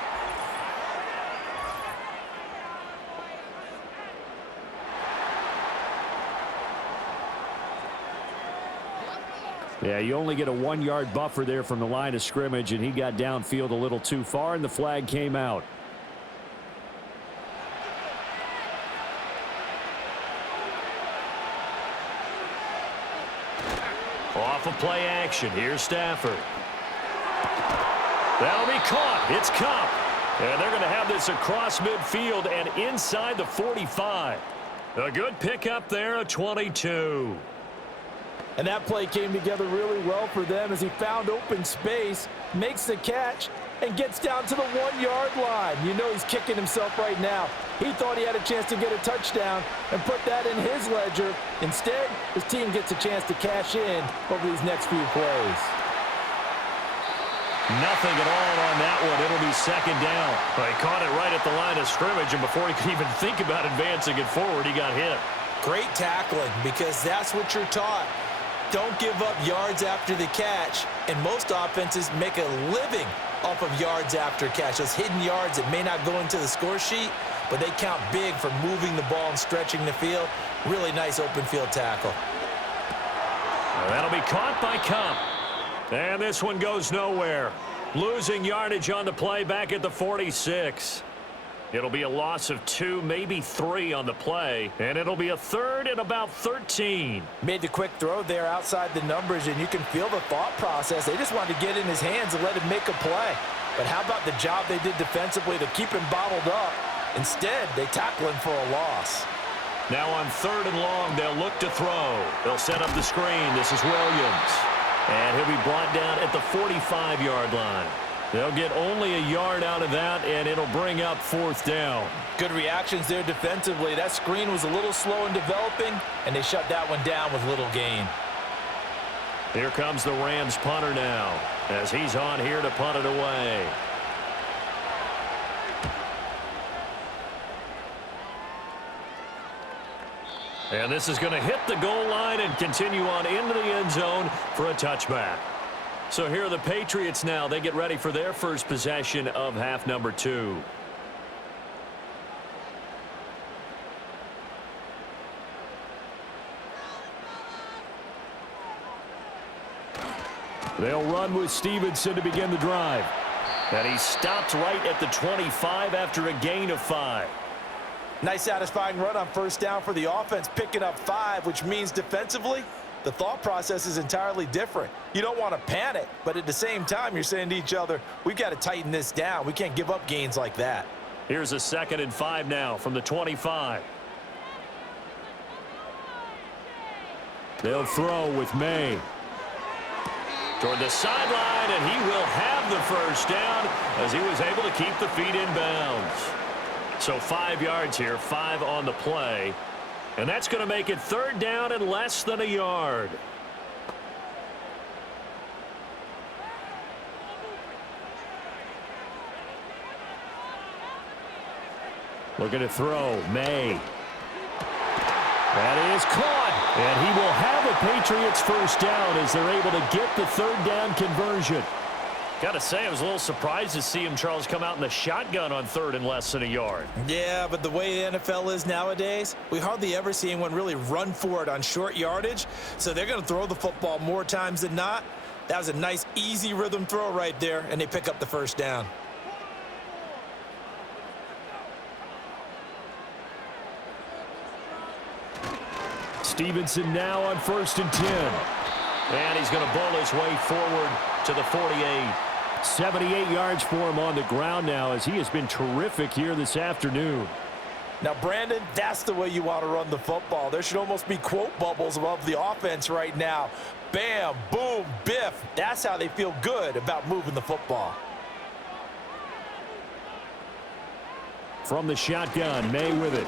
Yeah, you only get a 1-yard buffer there from the line of scrimmage, and he got downfield a little too far, and the flag came out. Off of play action. Here's Stafford. That'll be caught. It's Cup. And they're going to have this across midfield and inside the 45. A good pickup there, a 22. And that play came together really well for them as he found open space, makes the catch, and gets down to the 1-yard line. You know he's kicking himself right now. He thought he had a chance to get a touchdown and put that in his ledger. Instead, his team gets a chance to cash in over these next few plays. Nothing at all on that one. It'll be second down. He caught it right at the line of scrimmage, and before he could even think about advancing it forward, he got hit. Great tackling, because that's what you're taught. Don't give up yards after the catch, and most offenses make a living off of yards after catch. Those hidden yards that may not go into the score sheet, but they count big for moving the ball and stretching the field. Really nice open field tackle. That'll be caught by Cup. And this one goes nowhere. Losing yardage on the play back at the 46. It'll be a loss of 2, maybe 3 on the play. And it'll be a 3rd and about 13. Made the quick throw there outside the numbers, and you can feel the thought process. They just wanted to get in his hands and let him make a play. But how about the job they did defensively to keep him bottled up? Instead, they tackle him for a loss. Now on 3rd and long, they'll look to throw. They'll set up the screen. This is Williams. And he'll be brought down at the 45-yard line. They'll get only a yard out of that, and it'll bring up 4th down. Good reactions there defensively. That screen was a little slow in developing, and they shut that one down with little gain. Here comes the Rams punter now, as he's on here to punt it away. And this is going to hit the goal line and continue on into the end zone for a touchback. So here are the Patriots now. They get ready for their first possession of half number 2. They'll run with Stevenson to begin the drive. And he stopped right at the 25 after a gain of 5. Nice satisfying run on first down for the offense, picking up 5, which means defensively, the thought process is entirely different. You don't want to panic, but at the same time, you're saying to each other, we've got to tighten this down. We can't give up gains like that. Here's a 2nd and 5 now from the 25. They'll throw with May. Toward the sideline, and he will have the first down as he was able to keep the feet in bounds. So 5 yards here, 5 on the play. And that's going to make it 3rd down and less than a yard. Looking to throw, May. That is caught, and he will have a Patriots first down as they're able to get the 3rd down conversion. Got to say, I was a little surprised to see him, Charles, come out in the shotgun on 3rd and less than a yard. Yeah, but the way the NFL is nowadays, we hardly ever see anyone really run for it on short yardage, so they're going to throw the football more times than not. That was a nice, easy rhythm throw right there, and they pick up the first down. Stevenson now on 1st and 10. And he's going to bowl his way forward to the 48. 78 yards for him on the ground now as he has been terrific here this afternoon. Now, Brandon, that's the way you want to run the football. There should almost be quote bubbles above the offense right now. Bam, boom, biff. That's how they feel good about moving the football. From the shotgun, May with it.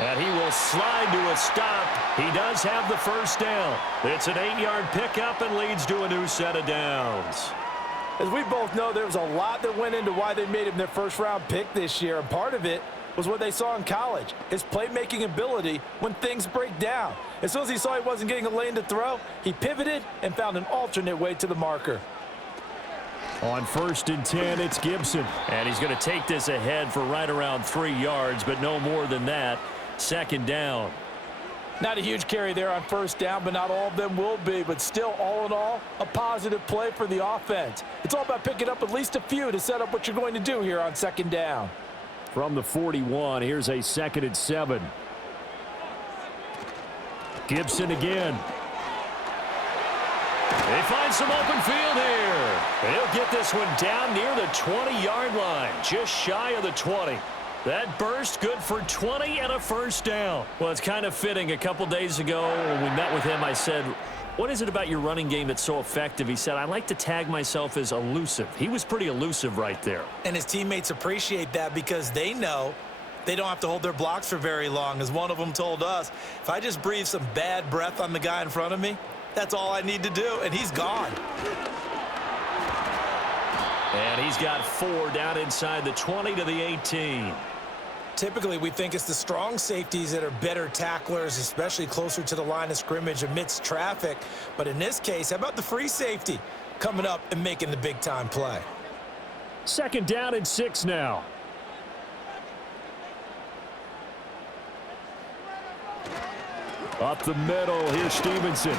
And he will slide to a stop. He does have the first down. It's an 8-yard pickup and leads to a new set of downs. As we both know, there was a lot that went into why they made him their first-round pick this year, and part of it was what they saw in college, his playmaking ability when things break down. As soon as he saw he wasn't getting a lane to throw, he pivoted and found an alternate way to the marker. On 1st and 10, it's Gibson. And he's going to take this ahead for right around 3 yards, but no more than that. 2nd down. Not a huge carry there on first down, but not all of them will be. But still, all in all, a positive play for the offense. It's all about picking up at least a few to set up what you're going to do here on 2nd down. From the 41, here's a 2nd and 7. Gibson again. They find some open field here. And he'll get this one down near the 20-yard line, just shy of the 20. That burst good for 20 and a first down. Well, it's kind of fitting. A couple days ago when we met with him, I said, what is it about your running game that's so effective? He said, I like to tag myself as elusive. He was pretty elusive right there. And his teammates appreciate that because they know they don't have to hold their blocks for very long. As one of them told us, if I just breathe some bad breath on the guy in front of me, that's all I need to do, and he's gone. And he's got 4 down inside the 20 to the 18. Typically, we think it's the strong safeties that are better tacklers, especially closer to the line of scrimmage amidst traffic. But in this case, how about the free safety coming up and making the big-time play? 2nd down and 6 now. Up the middle, here's Stevenson.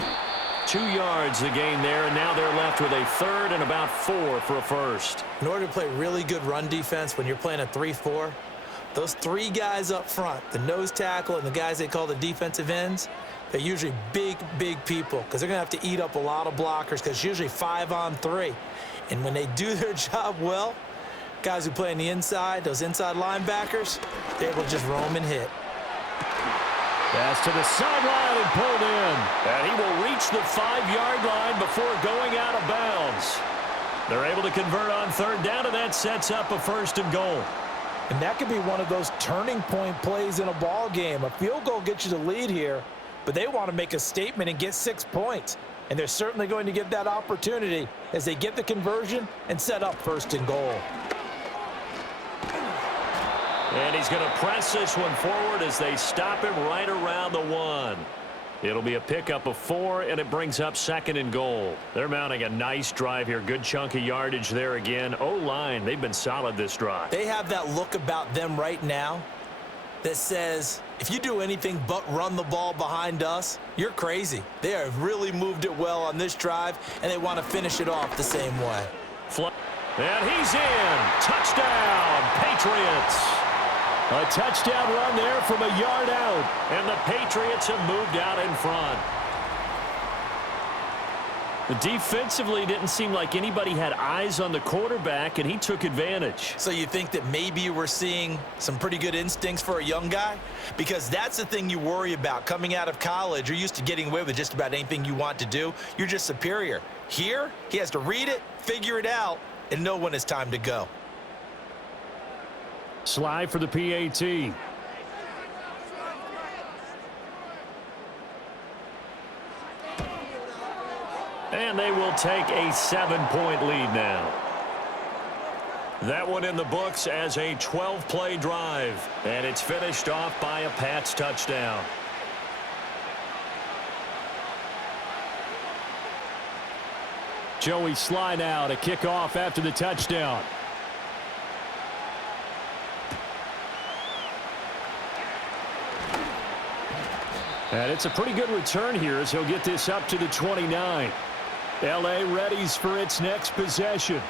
2 yards the gain there, and now they're left with a 3rd and about 4 for a first. In order to play really good run defense when you're playing a 3-4, those 3 guys up front, the nose tackle and the guys they call the defensive ends, they're usually big, big people because they're going to have to eat up a lot of blockers because it's usually 5 on 3. And when they do their job well, guys who play on the inside, those inside linebackers, they're able to just roam and hit. Pass to the sideline and pulled in. And he will reach the 5-yard line before going out of bounds. They're able to convert on third down, and that sets up a 1st and goal. And that could be one of those turning point plays in a ball game. A field goal gets you the lead here, but they want to make a statement and get 6 points. And they're certainly going to get that opportunity as they get the conversion and set up 1st and goal. And he's going to press this one forward as they stop him right around the 1. It'll be a pickup of 4, and it brings up 2nd and goal. They're mounting a nice drive here. Good chunk of yardage there again. O-line, they've been solid this drive. They have that look about them right now that says, if you do anything but run the ball behind us, you're crazy. They have really moved it well on this drive, and they want to finish it off the same way. And he's in. Touchdown, Patriots. A touchdown run there from a yard out. And the Patriots have moved out in front. Defensively, didn't seem like anybody had eyes on the quarterback, and he took advantage. So you think that maybe we're seeing some pretty good instincts for a young guy? Because that's the thing you worry about. Coming out of college, you're used to getting away with just about anything you want to do. You're just superior. Here, he has to read it, figure it out, and know when it's time to go. Slide for the PAT. And they will take a 7-point lead now. That one in the books as a 12-play drive. And it's finished off by a Pats touchdown. Joey slide out, a kickoff after the touchdown. And it's a pretty good return here as he'll get this up to the 29. L.A. readies for its next possession.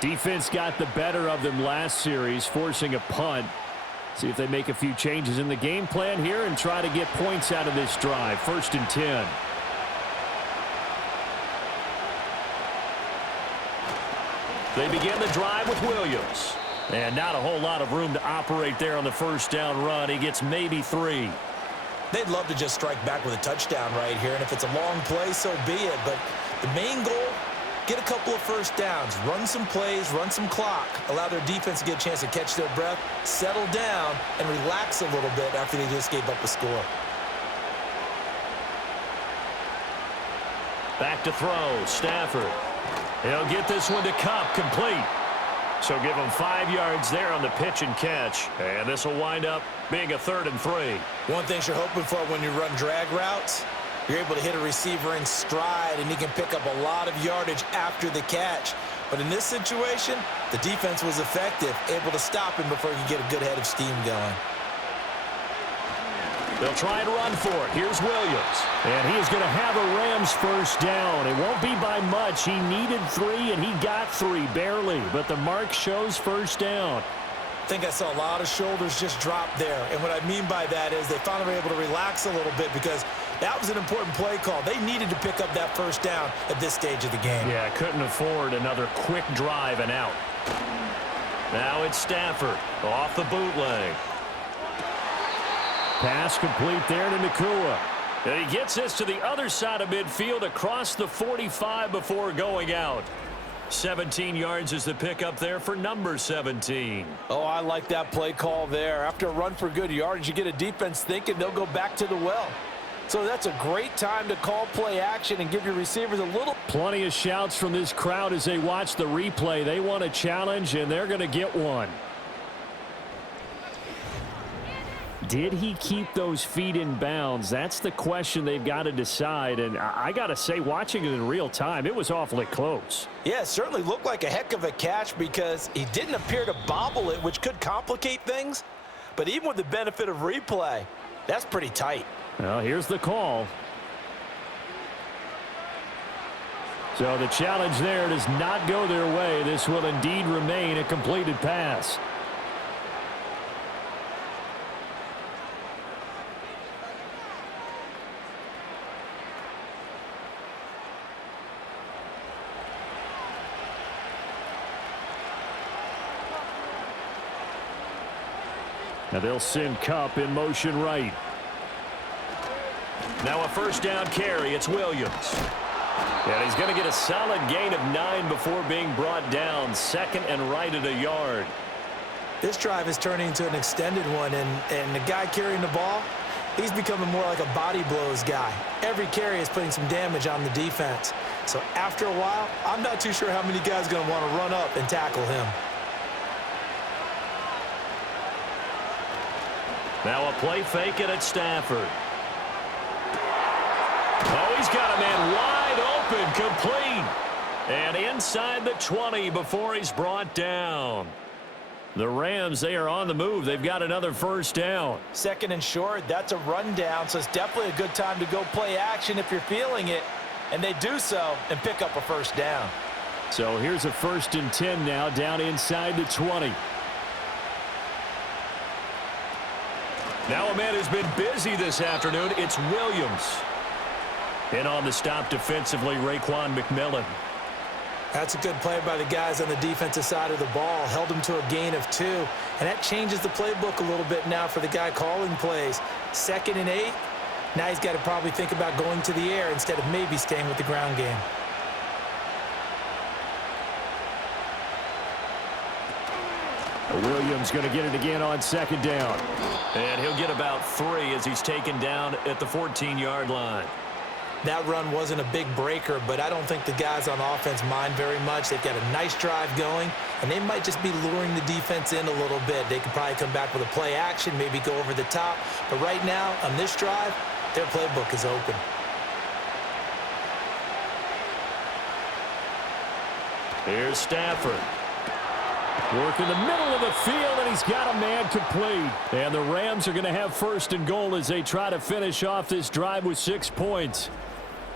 Defense got the better of them last series, forcing a punt. See if they make a few changes in the game plan here and try to get points out of this drive. 1st and 10. They begin the drive with Williams. And not a whole lot of room to operate there on the 1st down run. He gets maybe 3. They'd love to just strike back with a touchdown right here, and if it's a long play, so be it. But the main goal, get a couple of 1st downs, run some plays, run some clock, allow their defense to get a chance to catch their breath, settle down, and relax a little bit after they just gave up a score. Back to throw, Stafford. He'll get this one to Kupp, complete. So give him 5 yards there on the pitch and catch. And this will wind up being a 3rd and 3. One thing you're hoping for when you run drag routes, you're able to hit a receiver in stride, and he can pick up a lot of yardage after the catch. But in this situation, the defense was effective, able to stop him before he could get a good head of steam going. They'll try and run for it. Here's Williams. And he is going to have a Rams 1st down. It won't be by much. He needed 3, and he got 3, barely. But the mark shows 1st down. I think I saw a lot of shoulders just drop there. And what I mean by that is they finally were able to relax a little bit because that was an important play call. They needed to pick up that 1st down at this stage of the game. Yeah, couldn't afford another quick drive and out. Now it's Stafford off the bootleg. Pass complete there to Ncaaf. And he gets this to the other side of midfield across the 45 before going out. 17 yards is the pickup there for number 17. Oh, I like that play call there. After a run for good yardage, you get a defense thinking they'll go back to the well. So that's a great time to call play action and give your receivers a little. Plenty of shouts from this crowd as they watch the replay. They want a challenge, and they're going to get one. Did he keep those feet in bounds? That's the question they've got to decide. And I got to say, watching it in real time, it was awfully close. Yeah, it certainly looked like a heck of a catch because he didn't appear to bobble it, which could complicate things. But even with the benefit of replay, that's pretty tight. Well, here's the call. So the challenge there does not go their way. This will indeed remain a completed pass. Now they'll send Kupp in motion right. Now a first down carry. It's Williams. And he's going to get a solid gain of 9 before being brought down. Second and right at a yard. This drive is turning into an extended one, and the guy carrying the ball, he's becoming more like a body blows guy. Every carry is putting some damage on the defense. So after a while, I'm not too sure how many guys are going to want to run up and tackle him. Now a play fake it at Stafford. Oh, he's got a man wide open, complete. And inside the 20 before he's brought down. The Rams, they are on the move. They've got another first down. Second and short, that's a rundown, so it's definitely a good time to go play action if you're feeling it. And they do so and pick up a first down. So here's a 1st and 10 now, down inside the 20. Now a man who's been busy this afternoon, it's Williams. And on the stop defensively, Raekwon McMillan. That's a good play by the guys on the defensive side of the ball. Held him to a gain of 2. And that changes the playbook a little bit now for the guy calling plays. 2nd and 8. Now he's got to probably think about going to the air instead of maybe staying with the ground game. Williams going to get it again on 2nd down. And he'll get about 3 as he's taken down at the 14-yard line. That run wasn't a big breaker, but I don't think the guys on offense mind very much. They've got a nice drive going, and they might just be luring the defense in a little bit. They could probably come back with a play action, maybe go over the top. But right now, on this drive, their playbook is open. Here's Stafford. Work in the middle of the field, and he's got a man complete. And the Rams are going to have 1st and goal as they try to finish off this drive with 6 points.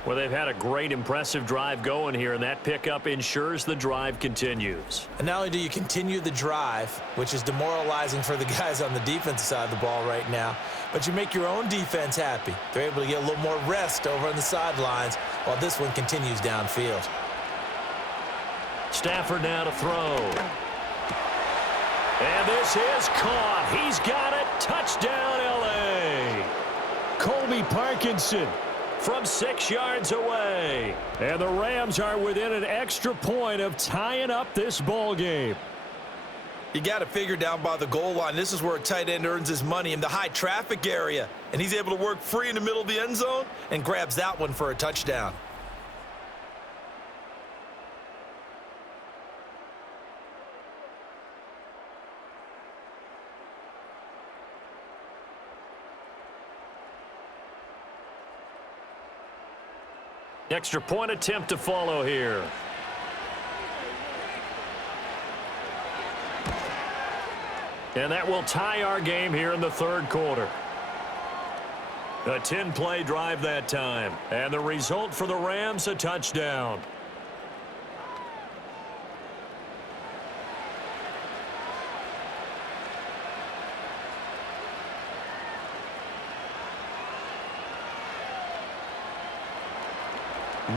Well, they've had a great, impressive drive going here, and that pickup ensures the drive continues. And not only do you continue the drive, which is demoralizing for the guys on the defensive side of the ball right now, but you make your own defense happy. They're able to get a little more rest over on the sidelines while this one continues downfield. Stafford now to throw. And this is caught. He's got it. Touchdown, L.A. Colby Parkinson from 6 yards away. And the Rams are within an extra point of tying up this ball game. You got to figure down by the goal line. This is where a tight end earns his money, in the high traffic area. And he's able to work free in the middle of the end zone and grabs that one for a touchdown. Extra point attempt to follow here. And that will tie our game here in the 3rd quarter. A 10-play drive that time. And the result for the Rams, a touchdown.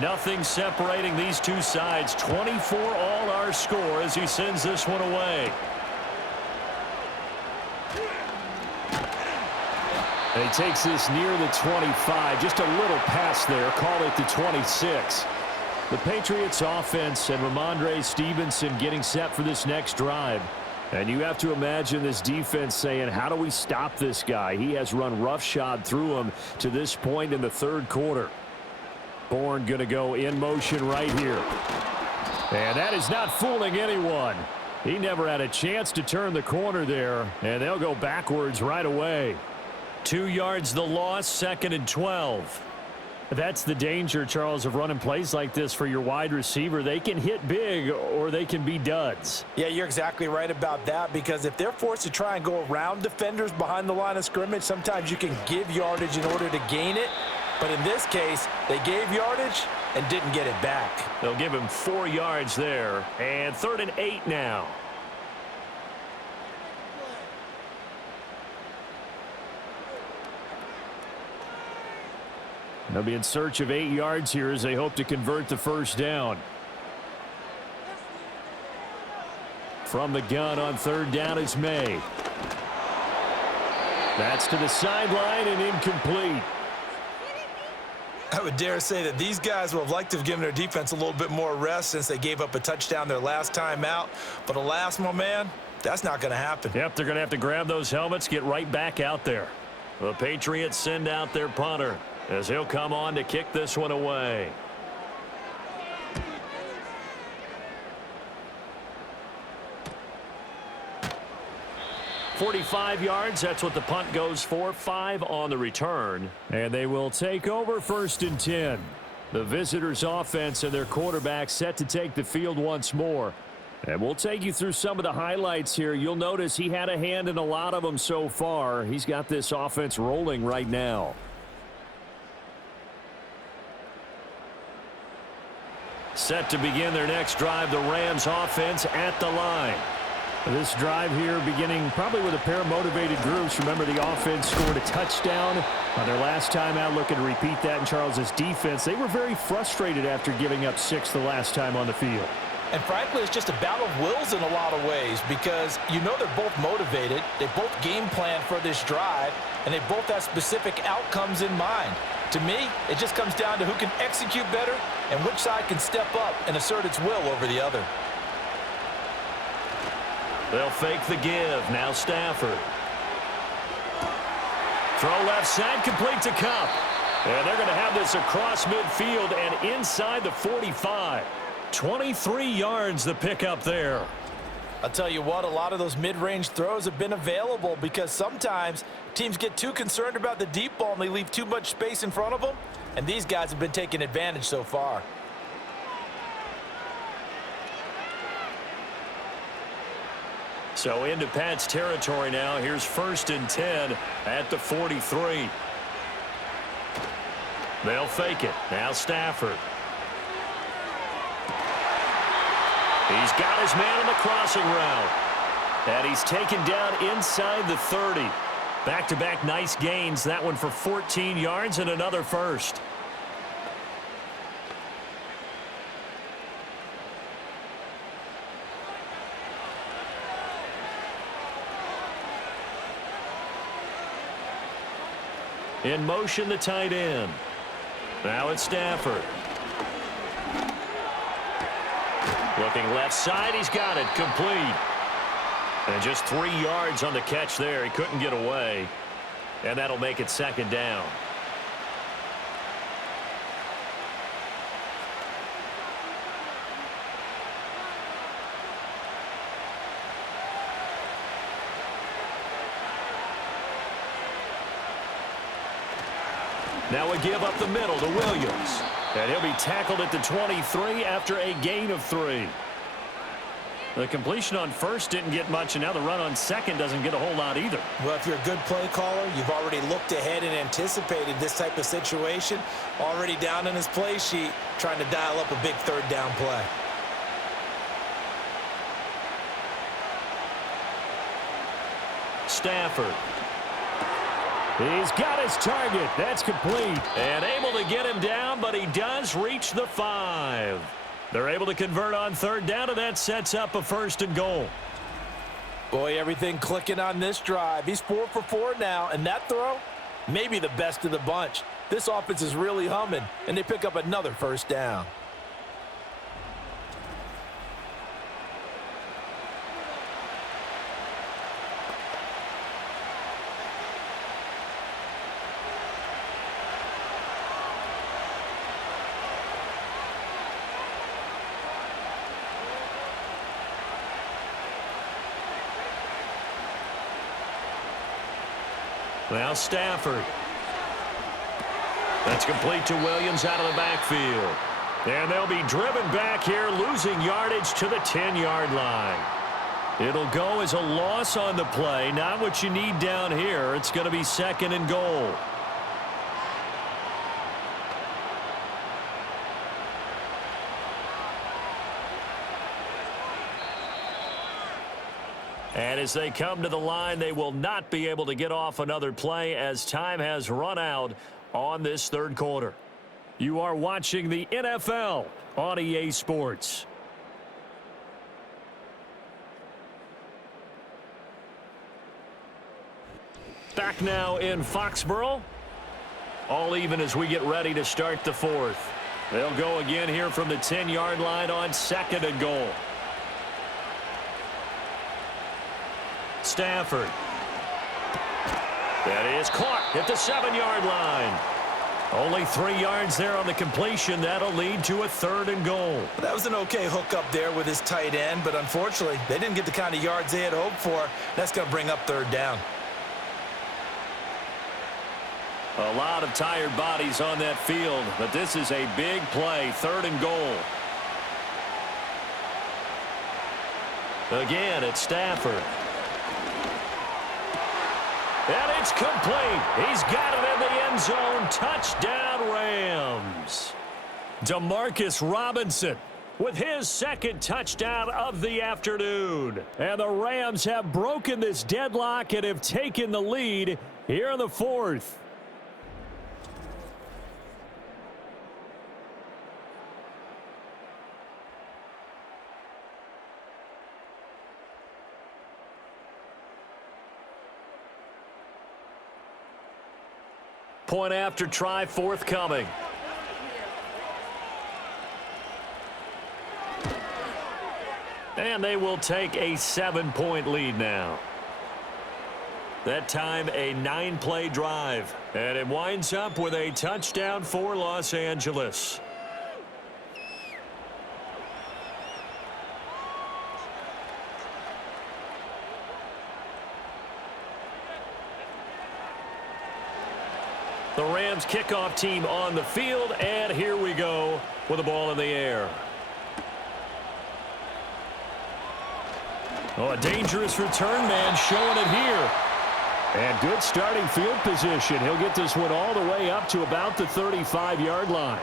Nothing separating these two sides. 24 all our score as he sends this one away. And he takes this near the 25. Just a little pass there. Call it the 26. The Patriots offense and Ramondre Stevenson getting set for this next drive. And you have to imagine this defense saying, how do we stop this guy? He has run roughshod through him to this point in the 3rd quarter. Bourne going to go in motion right here. And that is not fooling anyone. He never had a chance to turn the corner there, and they'll go backwards right away. 2 yards the loss, 2nd and 12. That's the danger, Charles, of running plays like this for your wide receiver. They can hit big or they can be duds. Yeah, you're exactly right about that, because if they're forced to try and go around defenders behind the line of scrimmage, sometimes you can give yardage in order to gain it. But in this case, they gave yardage and didn't get it back. They'll give him 4 yards there. And 3rd and 8 now. They'll be in search of 8 yards here as they hope to convert the first down. From the gun on 3rd down is May. That's to the sideline and incomplete. I would dare say that these guys would have liked to have given their defense a little bit more rest since they gave up a touchdown their last time out. But alas, my man, that's not going to happen. Yep, they're going to have to grab those helmets, get right back out there. The Patriots send out their punter as he'll come on to kick this one away. .45 yards, that's what the punt goes for. 5 on the return. And they will take over 1st and 10. The visitors' offense and their quarterback set to take the field once more. And we'll take you through some of the highlights here. You'll notice he had a hand in a lot of them so far. He's got this offense rolling right now. Set to begin their next drive, the Rams offense at the line. This drive here beginning probably with a pair of motivated groups. Remember, the offense scored a touchdown on their last time out, looking to repeat that in Charles's defense. They were very frustrated after giving up 6 the last time on the field. And frankly, it's just a battle of wills in a lot of ways because you know they're both motivated. They both game plan for this drive, and they both have specific outcomes in mind. To me, it just comes down to who can execute better and which side can step up and assert its will over the other. They'll fake the give. Now Stafford. Throw left side, complete to Kupp. And they're going to have this across midfield and inside the 45. 23 yards the pickup there. I'll tell you what, a lot of those mid-range throws have been available because sometimes teams get too concerned about the deep ball and they leave too much space in front of them. And these guys have been taking advantage so far. So into Pat's territory now. Here's 1st and 10 at the 43. They'll fake it. Now Stafford. He's got his man on the crossing route. And he's taken down inside the 30. Back-to-back nice gains. That one for 14 yards and another first. In motion, the tight end. Now it's Stafford. Looking left side, he's got it, complete. And just 3 yards on the catch there. He couldn't get away. And that'll make it 2nd down. Now we give up the middle to Williams. And he'll be tackled at the 23 after a gain of 3. The completion on first didn't get much, and now the run on second doesn't get a whole lot either. Well, if you're a good play caller, you've already looked ahead and anticipated this type of situation. Already down in his play sheet, trying to dial up a big 3rd down play. Stafford. He's got his target. That's complete. And able to get him down, but he does reach the 5. They're able to convert on 3rd down, and that sets up a 1st and goal. Boy, everything clicking on this drive. He's 4 for 4 now, and that throw, maybe the best of the bunch. This offense is really humming, and they pick up another 1st down. Now Stafford. That's complete to Williams out of the backfield. And they'll be driven back here, losing yardage to the 10-yard line. It'll go as a loss on the play. Not what you need down here. It's going to be 2nd and goal. And as they come to the line, they will not be able to get off another play as time has run out on this 3rd quarter. You are watching the NFL on EA Sports. Back now in Foxborough. All even as we get ready to start the fourth. They'll go again here from the 10-yard line on 2nd and goal. Stafford. That is caught at the 7-yard line. Only 3 yards there on the completion. That'll lead to a 3rd and goal. That was an okay hook up there with his tight end, but unfortunately, they didn't get the kind of yards they had hoped for. That's going to bring up 3rd down. A lot of tired bodies on that field, but this is a big play. 3rd and goal. Again, it's Stafford. And it's complete. He's got it in the end zone. Touchdown, Rams. Demarcus Robinson with his 2nd touchdown of the afternoon. And the Rams have broken this deadlock and have taken the lead here in the 4th. Point after try forthcoming. And they will take a 7-point lead now. That time a 9-play drive. And it winds up with a touchdown for Los Angeles. The Rams kickoff team on the field, and here we go with the ball in the air. Oh, a dangerous return man showing it here. And good starting field position. He'll get this one all the way up to about the 35-yard line.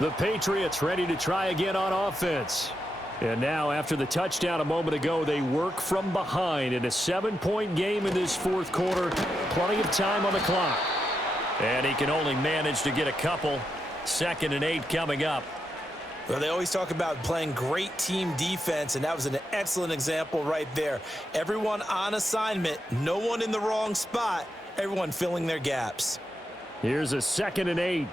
The Patriots ready to try again on offense. And now, after the touchdown a moment ago, they work from behind in a 7-point game in this 4th quarter. Plenty of time on the clock. And he can only manage to get a couple. 2nd and 8 coming up. Well, they always talk about playing great team defense, and that was an excellent example right there. Everyone on assignment, no one in the wrong spot, everyone filling their gaps. Here's a 2nd and 8.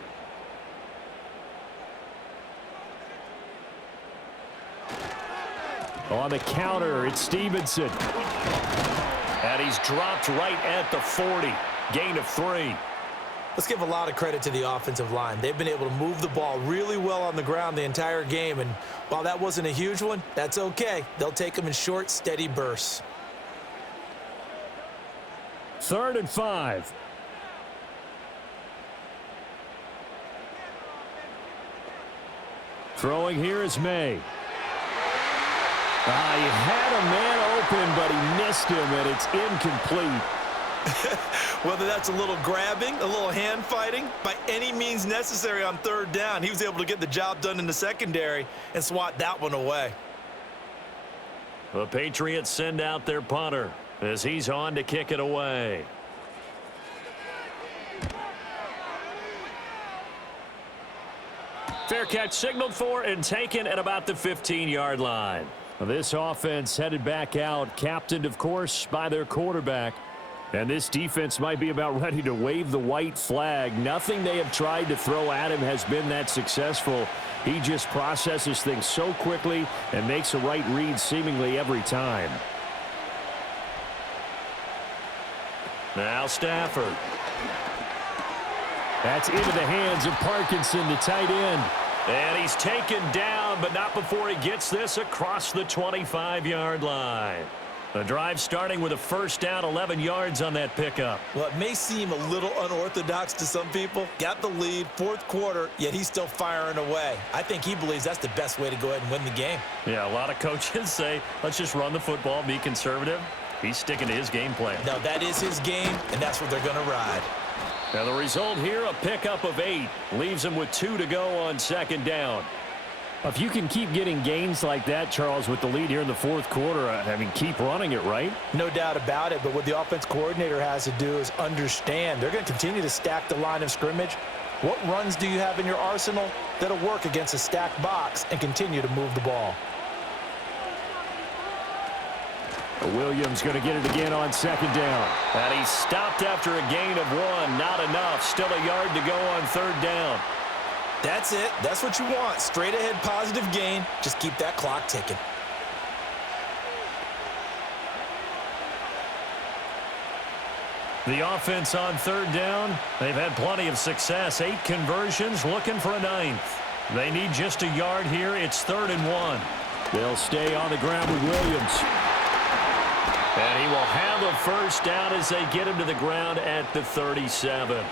On the counter, it's Stevenson. And he's dropped right at the 40. Gain of 3. Let's give a lot of credit to the offensive line. They've been able to move the ball really well on the ground the entire game, and while that wasn't a huge one, that's okay. They'll take them in short, steady bursts. 3rd and 5. Throwing here is May. He had a man open, but he missed him, and it's incomplete. Whether that's a little grabbing, a little hand fighting, by any means necessary on 3rd down, he was able to get the job done in the secondary and swat that one away. The Patriots send out their punter as he's on to kick it away. Fair catch signaled for and taken at about the 15-yard line. This offense headed back out, captained, of course, by their quarterback. And this defense might be about ready to wave the white flag. Nothing they have tried to throw at him has been that successful. He just processes things so quickly and makes a right read seemingly every time. Now Stafford. That's into the hands of Parkinson, the tight end. And he's taken down, but not before he gets this across the 25-yard line. The drive starting with a 1st down, 11 yards on that pickup. Well, it may seem a little unorthodox to some people. Got the lead, 4th quarter, yet he's still firing away. I think he believes that's the best way to go ahead and win the game. Yeah, a lot of coaches say, let's just run the football, be conservative. He's sticking to his game plan. No, that is his game, and that's what they're going to ride. Now the result here, a pickup of 8. Leaves him with 2 to go on 2nd down. If you can keep getting gains like that, Charles, with the lead here in the 4th quarter, I mean, keep running it, right? No doubt about it, but what the offense coordinator has to do is understand they're going to continue to stack the line of scrimmage. What runs do you have in your arsenal that'll work against a stacked box and continue to move the ball? Williams going to get it again on second down. And he stopped after a gain of 1. Not enough. Still a yard to go on third down. That's it. That's what you want. Straight ahead positive gain. Just keep that clock ticking. The offense on third down, they've had plenty of success. 8 conversions, looking for a 9th. They need just a yard here. It's 3rd and 1. They'll stay on the ground with Williams. And he will have a first down as they get him to the ground at the 37.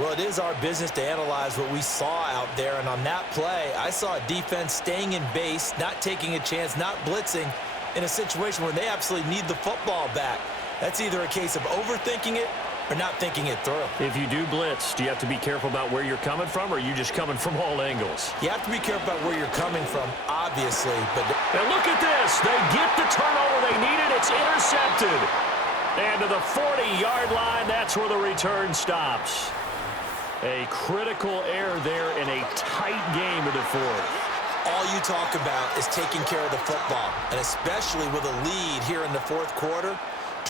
Well, it is our business to analyze what we saw out there. And on that play, I saw a defense staying in base, not taking a chance, not blitzing in a situation where they absolutely need the football back. That's either a case of overthinking it or not thinking it through. If you do blitz, do you have to be careful about where you're coming from, or are you just coming from all angles? You have to be careful about where you're coming from, obviously. And look at this. They get the turnover they needed. It's intercepted. And to the 40-yard line, that's where the return stops. A critical error there in a tight game in the 4th. All you talk about is taking care of the football, and especially with a lead here in the 4th quarter.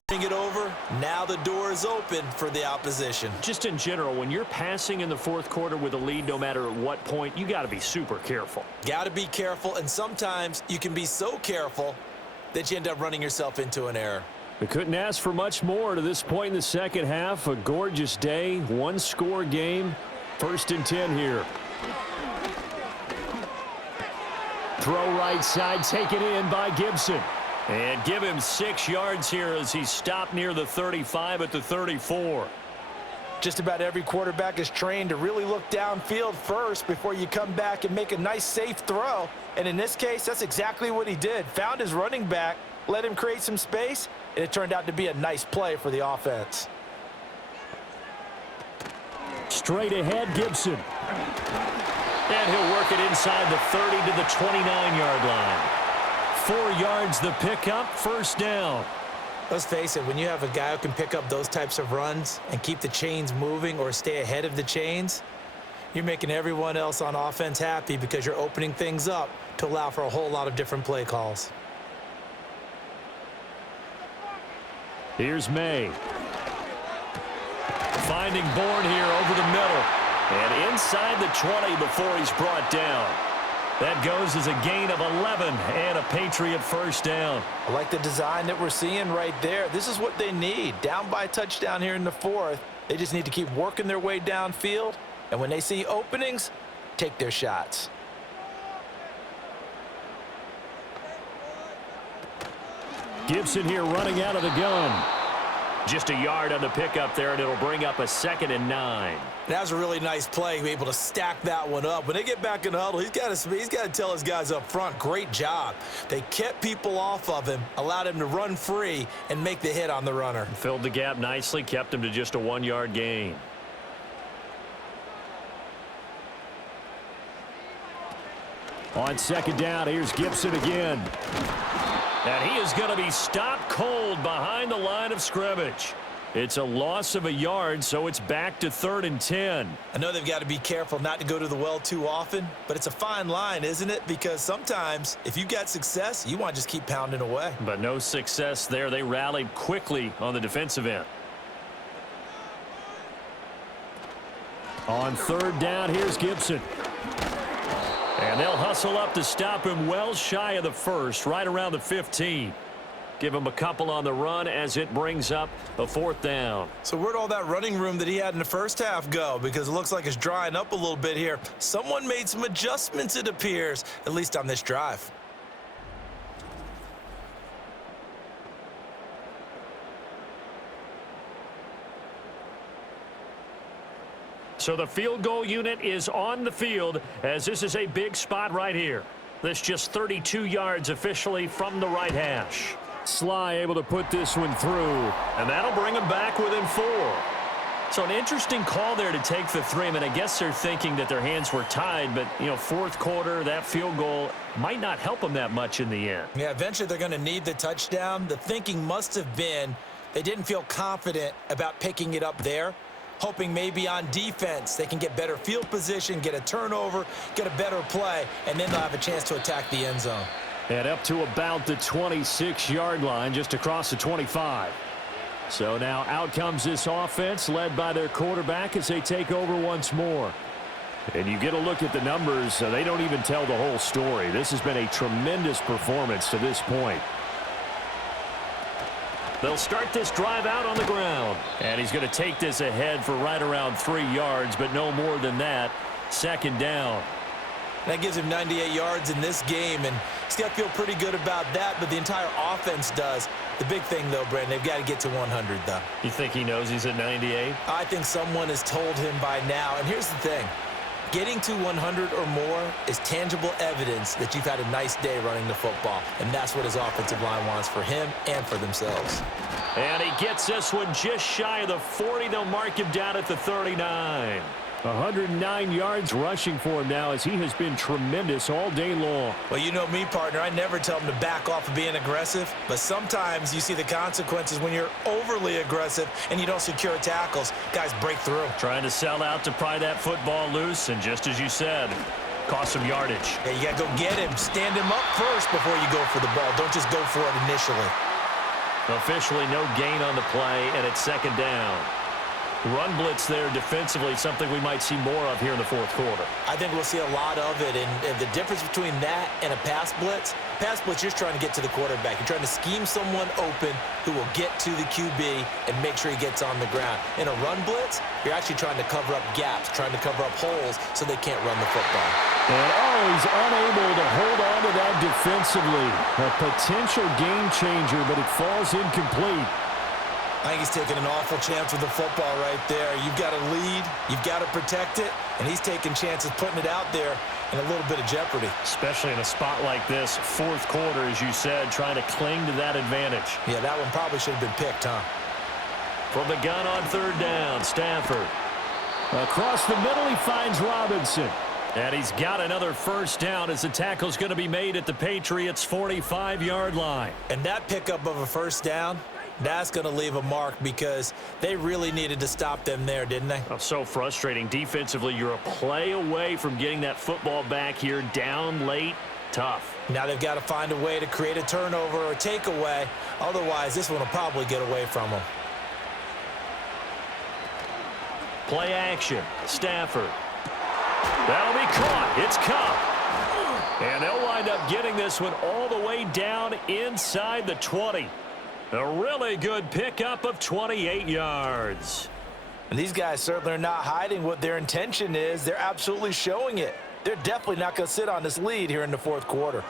Turning it over, now the door is open for the opposition. Just in general, when you're passing in the 4th quarter with a lead, no matter at what point, you got to be super careful. Got to be careful, and sometimes you can be so careful that you end up running yourself into an error. We couldn't ask for much more to this point in the second half. A gorgeous day, 1-score game. 1st and 10 here. Throw right side, taken in by Gibson. And give him 6 yards here as he stopped near the 35 at the 34. Just about every quarterback is trained to really look downfield first before you come back and make a nice, safe throw. And in this case, that's exactly what he did. Found his running back, let him create some space, and it turned out to be a nice play for the offense. Straight ahead, Gibson. And he'll work it inside the 30 to the 29-yard line. 4 yards the pickup, 1st down. Let's face it, when you have a guy who can pick up those types of runs and keep the chains moving or stay ahead of the chains, you're making everyone else on offense happy because you're opening things up to allow for a whole lot of different play calls. Here's May. Finding Bourne here over the middle. And inside the 20 before he's brought down. That goes as a gain of 11 and a Patriot first down. I like the design that we're seeing right there. This is what they need. Down by a touchdown here in the 4th. They just need to keep working their way downfield. And when they see openings, take their shots. Gibson here running out of the gun. Just a yard on the pickup there, and it'll bring up a 2nd and 9. That was a really nice play, able to stack that one up. When they get back in the huddle, he's got to tell his guys up front, great job. They kept people off of him, allowed him to run free and make the hit on the runner. Filled the gap nicely, kept him to just a 1-yard gain. On 2nd down, here's Gibson again. And he is going to be stopped cold behind the line of scrimmage. It's a loss of a yard, so it's back to 3rd and 10. I know they've got to be careful not to go to the well too often, but it's a fine line, isn't it? Because sometimes if you've got success, you want to just keep pounding away. But no success there. They rallied quickly on the defensive end. On 3rd down, here's Gibson. And they'll hustle up to stop him well shy of the 1st, right around the 15. Give him a couple on the run as it brings up a 4th down. So where'd all that running room that he had in the first half go? Because it looks like it's drying up a little bit here. Someone made some adjustments, it appears, at least on this drive. So the field goal unit is on the field as this is a big spot right here. This just 32 yards officially from the right hash. Sly able to put this one through, and that'll bring him back within 4. So an interesting call there to take the 3. I mean, I guess they're thinking that their hands were tied, but, you know, 4th quarter, that field goal might not help them that much in the end. Yeah, eventually they're going to need the touchdown. The thinking must have been they didn't feel confident about picking it up there, hoping maybe on defense they can get better field position, get a turnover, get a better play, and then they'll have a chance to attack the end zone. And up to about the 26-yard line, just across the 25. So now out comes this offense, led by their quarterback as they take over once more. And you get a look at the numbers, they don't even tell the whole story. This has been a tremendous performance to this point. They'll start this drive out on the ground. And he's going to take this ahead for right around 3 yards, but no more than that. Second down. That gives him 98 yards in this game, and he's got to feel pretty good about that, but the entire offense does. The big thing, though, Brandon, they've got to get to 100, though. You think he knows he's at 98? I think someone has told him by now, and here's the thing. Getting to 100 or more is tangible evidence that you've had a nice day running the football, and that's what his offensive line wants for him and for themselves. And he gets this one just shy of the 40. They'll mark him down at the 39. 109 yards rushing for him now as he has been tremendous all day long. Well, you know me, partner. I never tell him to back off of being aggressive, but sometimes you see the consequences when you're overly aggressive and you don't secure tackles. Guys break through. Trying to sell out to pry that football loose, and just as you said, cost some yardage. Yeah, you got to go get him. Stand him up first before you go for the ball. Don't just go for it initially. Officially no gain on the play, and it's second down. Run blitz there defensively, something we might see more of here in the fourth quarter. I think we'll see a lot of it, and the difference between that and a pass blitz, you're trying to get to the quarterback. You're trying to scheme someone open who will get to the QB and make sure he gets on the ground. In a run blitz, you're actually trying to cover up gaps, trying to cover up holes so they can't run the football. And he's unable to hold on to that defensively. A potential game changer, but it falls incomplete. I think he's taking an awful chance with the football right there. You've got to lead, you've got to protect it, and he's taking chances putting it out there in a little bit of jeopardy. Especially in a spot like this, fourth quarter, as you said, trying to cling to that advantage. Yeah, that one probably should have been picked, huh? From the gun on third down, Stafford. Across the middle, he finds Robinson. And he's got another first down as the tackle's going to be made at the Patriots' 45-yard line. And that pickup of a first down, that's going to leave a mark because they really needed to stop them there, didn't they? Oh, so frustrating. Defensively, you're a play away from getting that football back here, down late, tough. Now they've got to find a way to create a turnover or takeaway. Otherwise, this one will probably get away from them. Play action. Stafford. That'll be caught. It's Cup. And they'll wind up getting this one all the way down inside the 20. A really good pickup of 28 yards. And these guys certainly are not hiding what their intention is. They're absolutely showing it. They're definitely not going to sit on this lead here in the fourth quarter.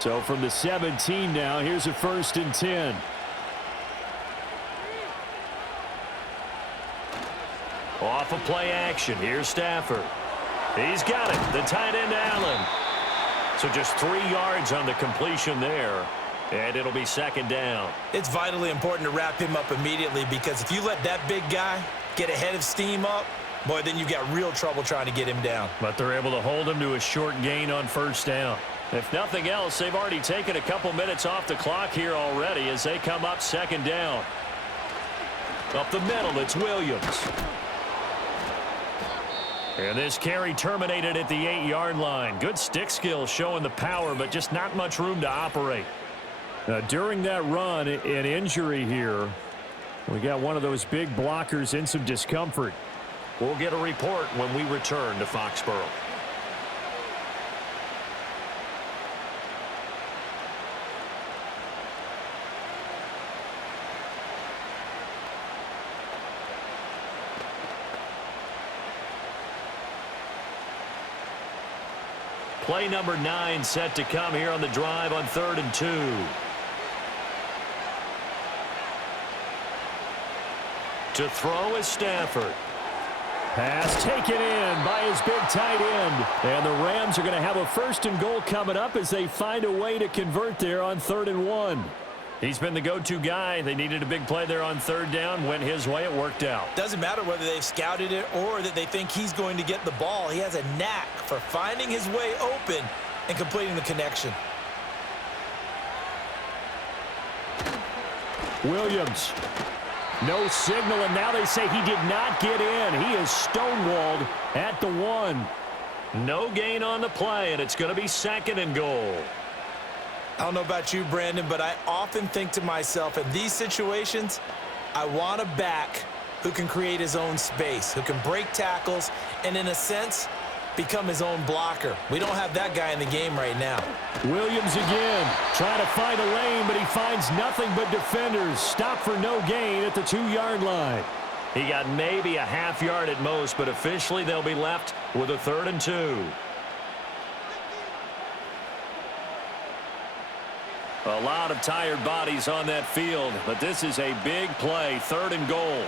So from the 17 now, here's a 1st and 10. Off of play action. Here's Stafford. He's got it. The tight end, Allen. So just 3 yards on the completion there. And it'll be second down. It's vitally important to wrap him up immediately because if you let that big guy get ahead of steam up, boy, then you've got real trouble trying to get him down. But they're able to hold him to a short gain on first down. If nothing else, they've already taken a couple minutes off the clock here already as they come up second down. Up the middle, it's Williams. And this carry terminated at the 8-yard line. Good stick skills showing the power, but just not much room to operate. During that run, an injury here. We got one of those big blockers in some discomfort. We'll get a report when we return to Foxborough. Play number 9 set to come here on the drive on 3rd and 2. To throw is Stafford. Pass taken in by his big tight end. And the Rams are going to have a 1st and goal coming up as they find a way to convert there on 3rd and 1. He's been the go-to guy. They needed a big play there on 3rd down. Went his way. It worked out. Doesn't matter whether they've scouted it or that they think he's going to get the ball. He has a knack for finding his way open and completing the connection. Williams. No signal, and now they say he did not get in. He is stonewalled at the 1. No gain on the play, and it's going to be 2nd and goal. I don't know about you, Brandon, but I often think to myself, in these situations, I want a back who can create his own space, who can break tackles, and in a sense, become his own blocker. We don't have that guy in the game right now. Williams again, trying to find a lane, but he finds nothing but defenders. Stop for no gain at the 2-yard line. He got maybe a half yard at most, but officially they'll be left with a 3rd and 2. A lot of tired bodies on that field, but this is a big play, 3rd and goal.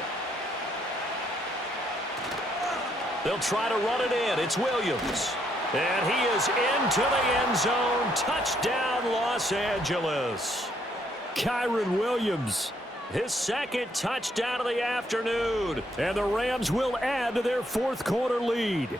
They'll try to run it in. It's Williams. And he is into the end zone. Touchdown, Los Angeles. Kyren Williams, His 2nd touchdown of the afternoon. and the Rams will add to their 4th quarter lead.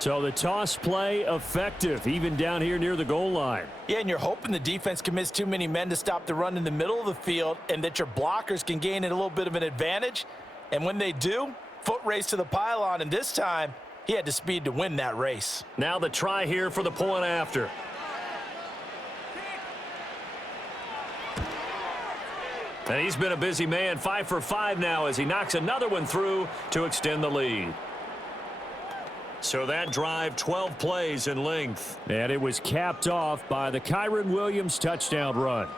So the toss play effective, even down here near the goal line. Yeah, and you're hoping the defense commits too many men to stop the run in the middle of the field and that your blockers can gain a little bit of an advantage. And when they do, foot race to the pylon, and this time he had the speed to win that race. Now the try here for the point after. And he's been a busy man, 5 for 5 now as he knocks another one through to extend the lead. So that drive, 12 plays in length. And it was capped off by the Kyren Williams touchdown run.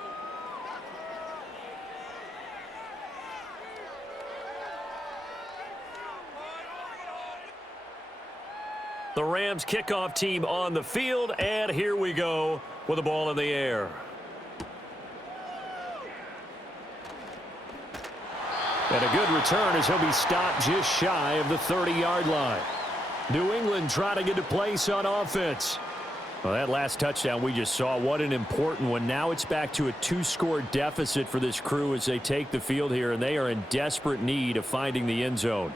The Rams kickoff team on the field, and here we go with the ball in the air. And a good return as he'll be stopped just shy of the 30-yard line. New England trying to get a place on offense. Well, that last touchdown we just saw, what an important one. Now it's back to a 2-score deficit for this crew as they take the field here, and they are in desperate need of finding the end zone.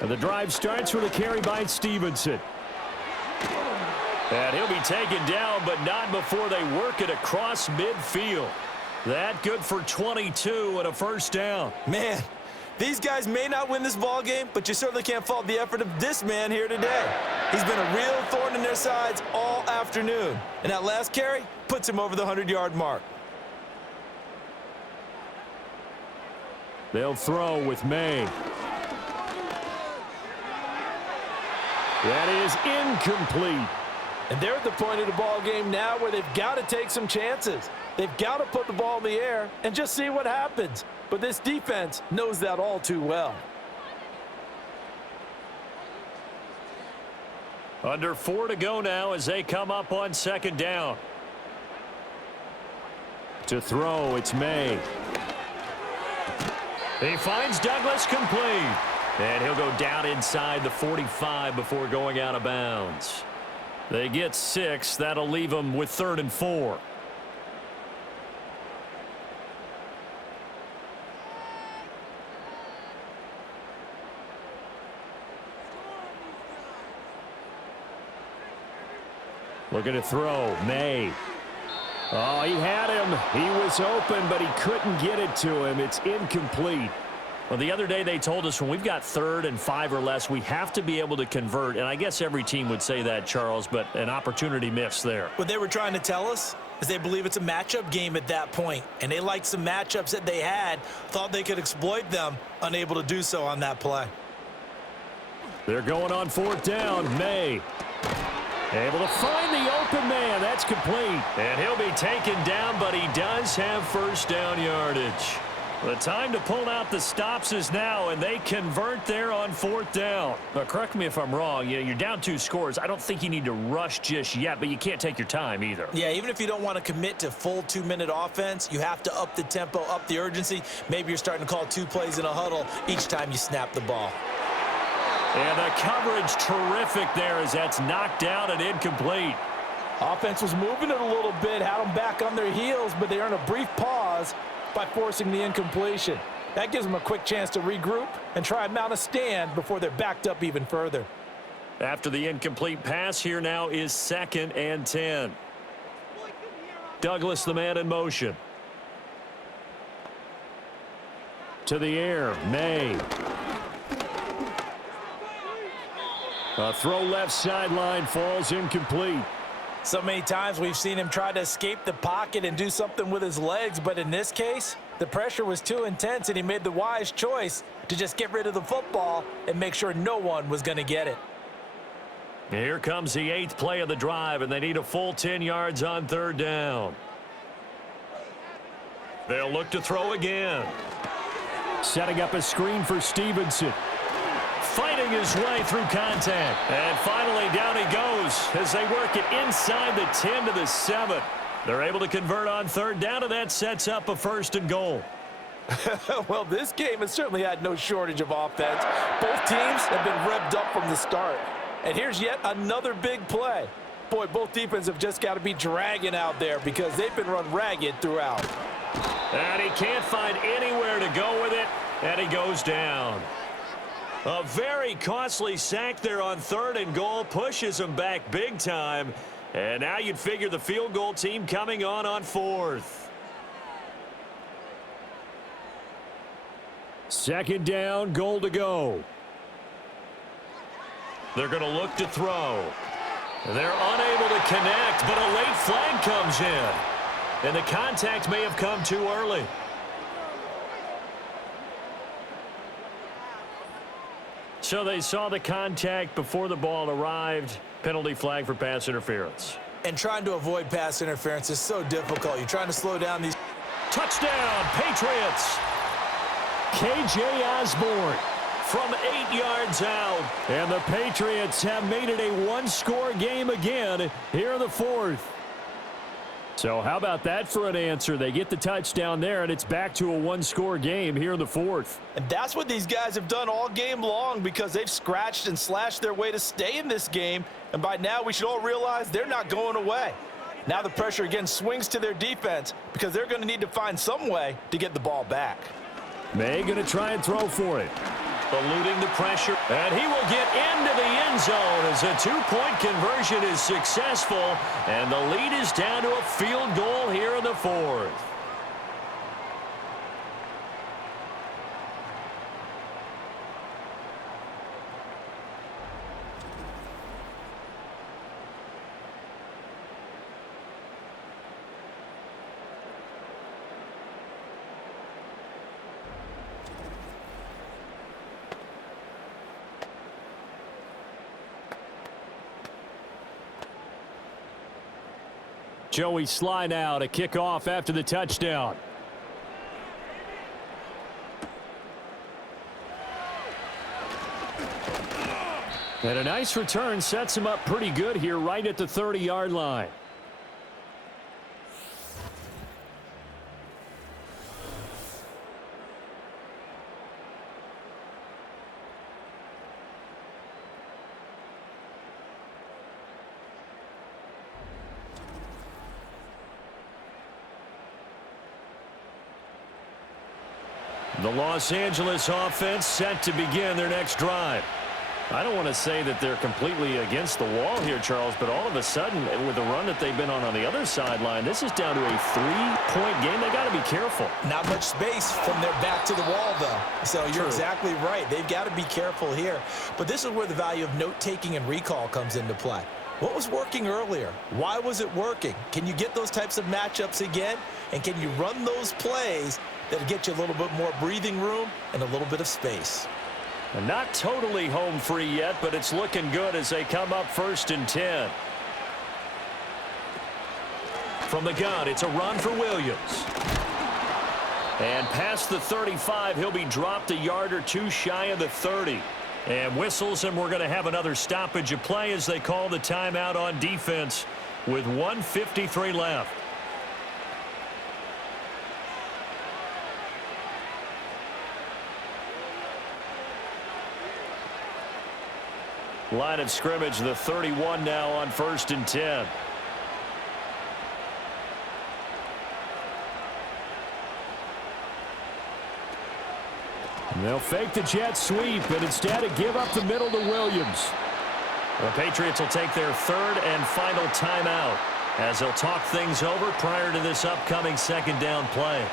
And the drive starts with a carry by Stevenson. And he'll be taken down, but not before they work it across midfield. That good for 22 and a 1st down. Man, these guys may not win this ball game, but you certainly can't fault the effort of this man here today. He's been a real thorn in their sides all afternoon. And that last carry puts him over the 100-yard mark. They'll throw with May. That is incomplete. And they're at the point of the ball game now where they've got to take some chances. They've got to put the ball in the air and just see what happens. But this defense knows that all too well. Under 4 to go now as they come up on 2nd down. To throw, it's May. He finds Douglas complete. And he'll go down inside the 45 before going out of bounds. They get 6. That'll leave them with 3rd and 4. Looking to throw, May. Oh, he had him. He was open, but he couldn't get it to him. It's incomplete. Well, the other day they told us when we've got 3rd and 5 or less, we have to be able to convert. And I guess every team would say that, Charles, but an opportunity missed there. What they were trying to tell us is they believe it's a matchup game at that point, and they liked some matchups that they had, thought they could exploit them, unable to do so on that play. They're going on 4th down. May able to find the open man. That's complete. And he'll be taken down, but he does have 1st down yardage. The time to pull out the stops is now, and they convert there on 4th down. Now, correct me if I'm wrong. You're down 2 scores. I don't think you need to rush just yet, but you can't take your time either. Yeah, even if you don't want to commit to full 2-minute offense, you have to up the tempo, up the urgency. Maybe you're starting to call 2 plays in a huddle each time you snap the ball. And the coverage terrific there as that's knocked down and incomplete. Offense was moving it a little bit, had them back on their heels, but they earned a brief pause by forcing the incompletion. That gives them a quick chance to regroup and try and mount a stand before they're backed up even further. After the incomplete pass, here now is 2nd and 10. Douglas, the man in motion. to the air. May. A throw left sideline falls incomplete. So many times we've seen him try to escape the pocket and do something with his legs, but in this case, the pressure was too intense and he made the wise choice to just get rid of the football and make sure no one was going to get it. Here comes the 8th play of the drive, and they need a full 10 yards on 3rd down. They'll look to throw again. Setting up a screen for Stevenson. Fighting his way through contact. And finally down he goes as they work it inside the 10 to the 7. They're able to convert on 3rd down, and that sets up a 1st and goal. Well, this game has certainly had no shortage of offense. Both teams have been revved up from the start. And here's yet another big play. Boy, both defenses have just got to be dragging out there because they've been run ragged throughout. And he can't find anywhere to go with it, and he goes down. A very costly sack there on 3rd and goal pushes him back big time. And now you'd figure the field goal team coming on 4th. 2nd down, goal to go. They're going to look to throw. They're unable to connect, but a late flag comes in. And the contact may have come too early. So they saw the contact before the ball arrived. Penalty flag for pass interference. And trying to avoid pass interference is so difficult. You're trying to slow down these. Touchdown, Patriots. K.J. Osborne from 8 yards out. And the Patriots have made it a one-score game again here in the 4th. So how about that for an answer? They get the touchdown there, and it's back to a one-score game here in the 4th. And that's what these guys have done all game long because they've scratched and slashed their way to stay in this game. And by now, we should all realize they're not going away. Now the pressure again swings to their defense because they're going to need to find some way to get the ball back. May going to try and throw for it. Eluding the pressure, and he will get into the end zone as a 2-point conversion is successful, and the lead is down to a field goal here in the 4th. Joey Sly now to kick off after the touchdown. And a nice return sets him up pretty good here right at the 30-yard line. The Los Angeles offense set to begin their next drive. I don't want to say that they're completely against the wall here, Charles, but all of a sudden, with the run that they've been on the other sideline, this is down to a 3-point game. They got to be careful. Not much space from their back to the wall, though. So you're exactly right. They've got to be careful here. But this is where the value of note-taking and recall comes into play. What was working earlier? Why was it working? Can you get those types of matchups again? And can you run those plays that'll get you a little bit more breathing room and a little bit of space? And not totally home free yet, but it's looking good as they come up 1st and 10. From the gun, it's a run for Williams. And past the 35, he'll be dropped a yard or two shy of the 30. And whistles, and we're going to have another stoppage of play as they call the timeout on defense with 1:53 left. Line of scrimmage, the 31 now on 1st and 10. They'll fake the jet sweep, but instead of give up the middle to Williams. The Patriots will take their 3rd and final timeout as they'll talk things over prior to this upcoming 2nd down play.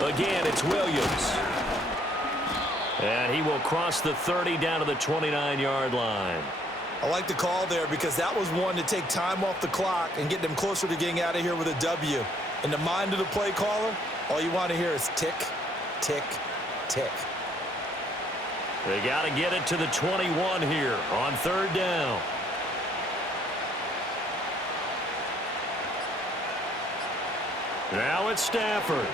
Again, it's Williams. And he will cross the 30 down to the 29-yard line. I like the call there because that was one to take time off the clock and get them closer to getting out of here with a W. In the mind of the play caller, all you want to hear is tick, tick, tick. They got to get it to the 21 here on 3rd down. Now it's Stafford.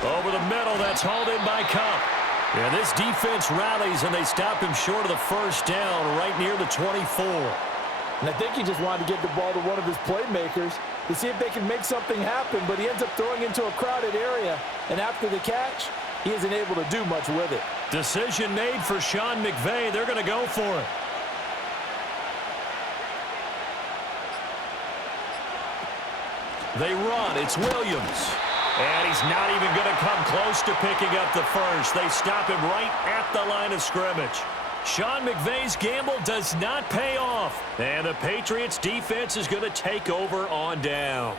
Over the middle, that's hauled in by Cup. And this defense rallies, and they stop him short of the 1st down right near the 24. And I think he just wanted to get the ball to one of his playmakers to see if they can make something happen, but he ends up throwing into a crowded area. And after the catch, he isn't able to do much with it. Decision made for Sean McVay. They're going to go for it. They run. It's Williams. And he's not even going to come close to picking up the first. They stop him right at the line of scrimmage. Sean McVay's gamble does not pay off. And the Patriots defense is going to take over on downs.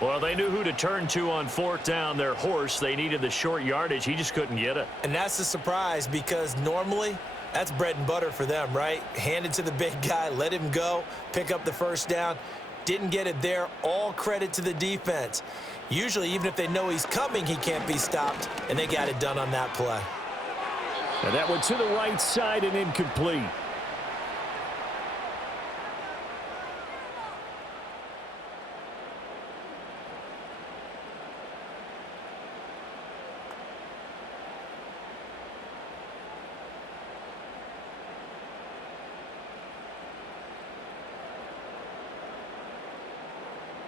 Well, they knew who to turn to on 4th down. Their horse, they needed the short yardage. He just couldn't get it. And that's a surprise because normally that's bread and butter for them, right? Hand it to the big guy, let him go, pick up the 1st down. Didn't get it there. All credit to the defense. Usually, even if they know he's coming, he can't be stopped, and they got it done on that play. And that went to the right side and incomplete.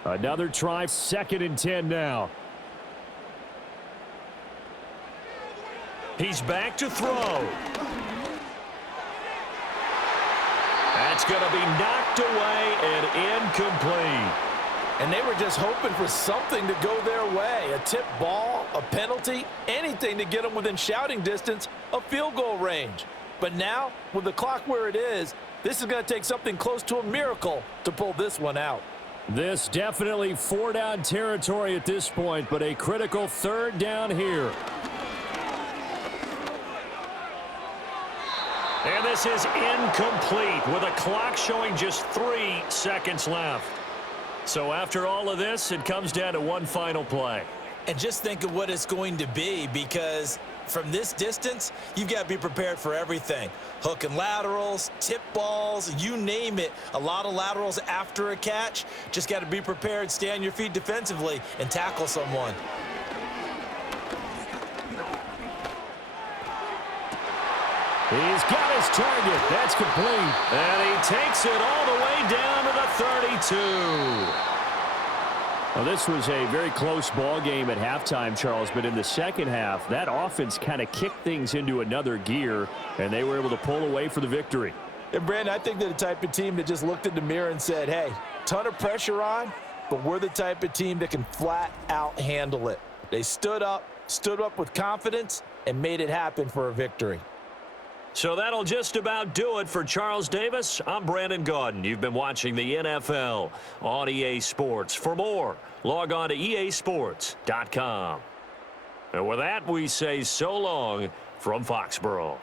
Another try, 2nd and 10 now. He's back to throw. That's going to be knocked away and incomplete. And they were just hoping for something to go their way. A tip ball, a penalty, anything to get them within shouting distance of field goal range. But now, with the clock where it is, this is going to take something close to a miracle to pull this one out. This definitely 4-down territory at this point, but a critical 3rd down here. And this is incomplete with a clock showing just 3 seconds left. So after all of this, it comes down to one final play. And just think of what it's going to be, because from this distance, you've got to be prepared for everything. Hook and laterals, tip balls, you name it. A lot of laterals after a catch. Just got to be prepared, stay on your feet defensively, and tackle someone. He's got his target. That's complete. And he takes it all the way down to the 32. Well, this was a very close ball game at halftime, Charles, but in the 2nd half, that offense kind of kicked things into another gear, and they were able to pull away for the victory. And, Brandon, I think they're the type of team that just looked in the mirror and said, hey, ton of pressure on, but we're the type of team that can flat out handle it. They stood up with confidence, and made it happen for a victory. So that'll just about do it for Charles Davis. I'm Brandon Gaudin. You've been watching the NFL on EA Sports. For more, log on to easports.com. And with that, we say so long from Foxborough.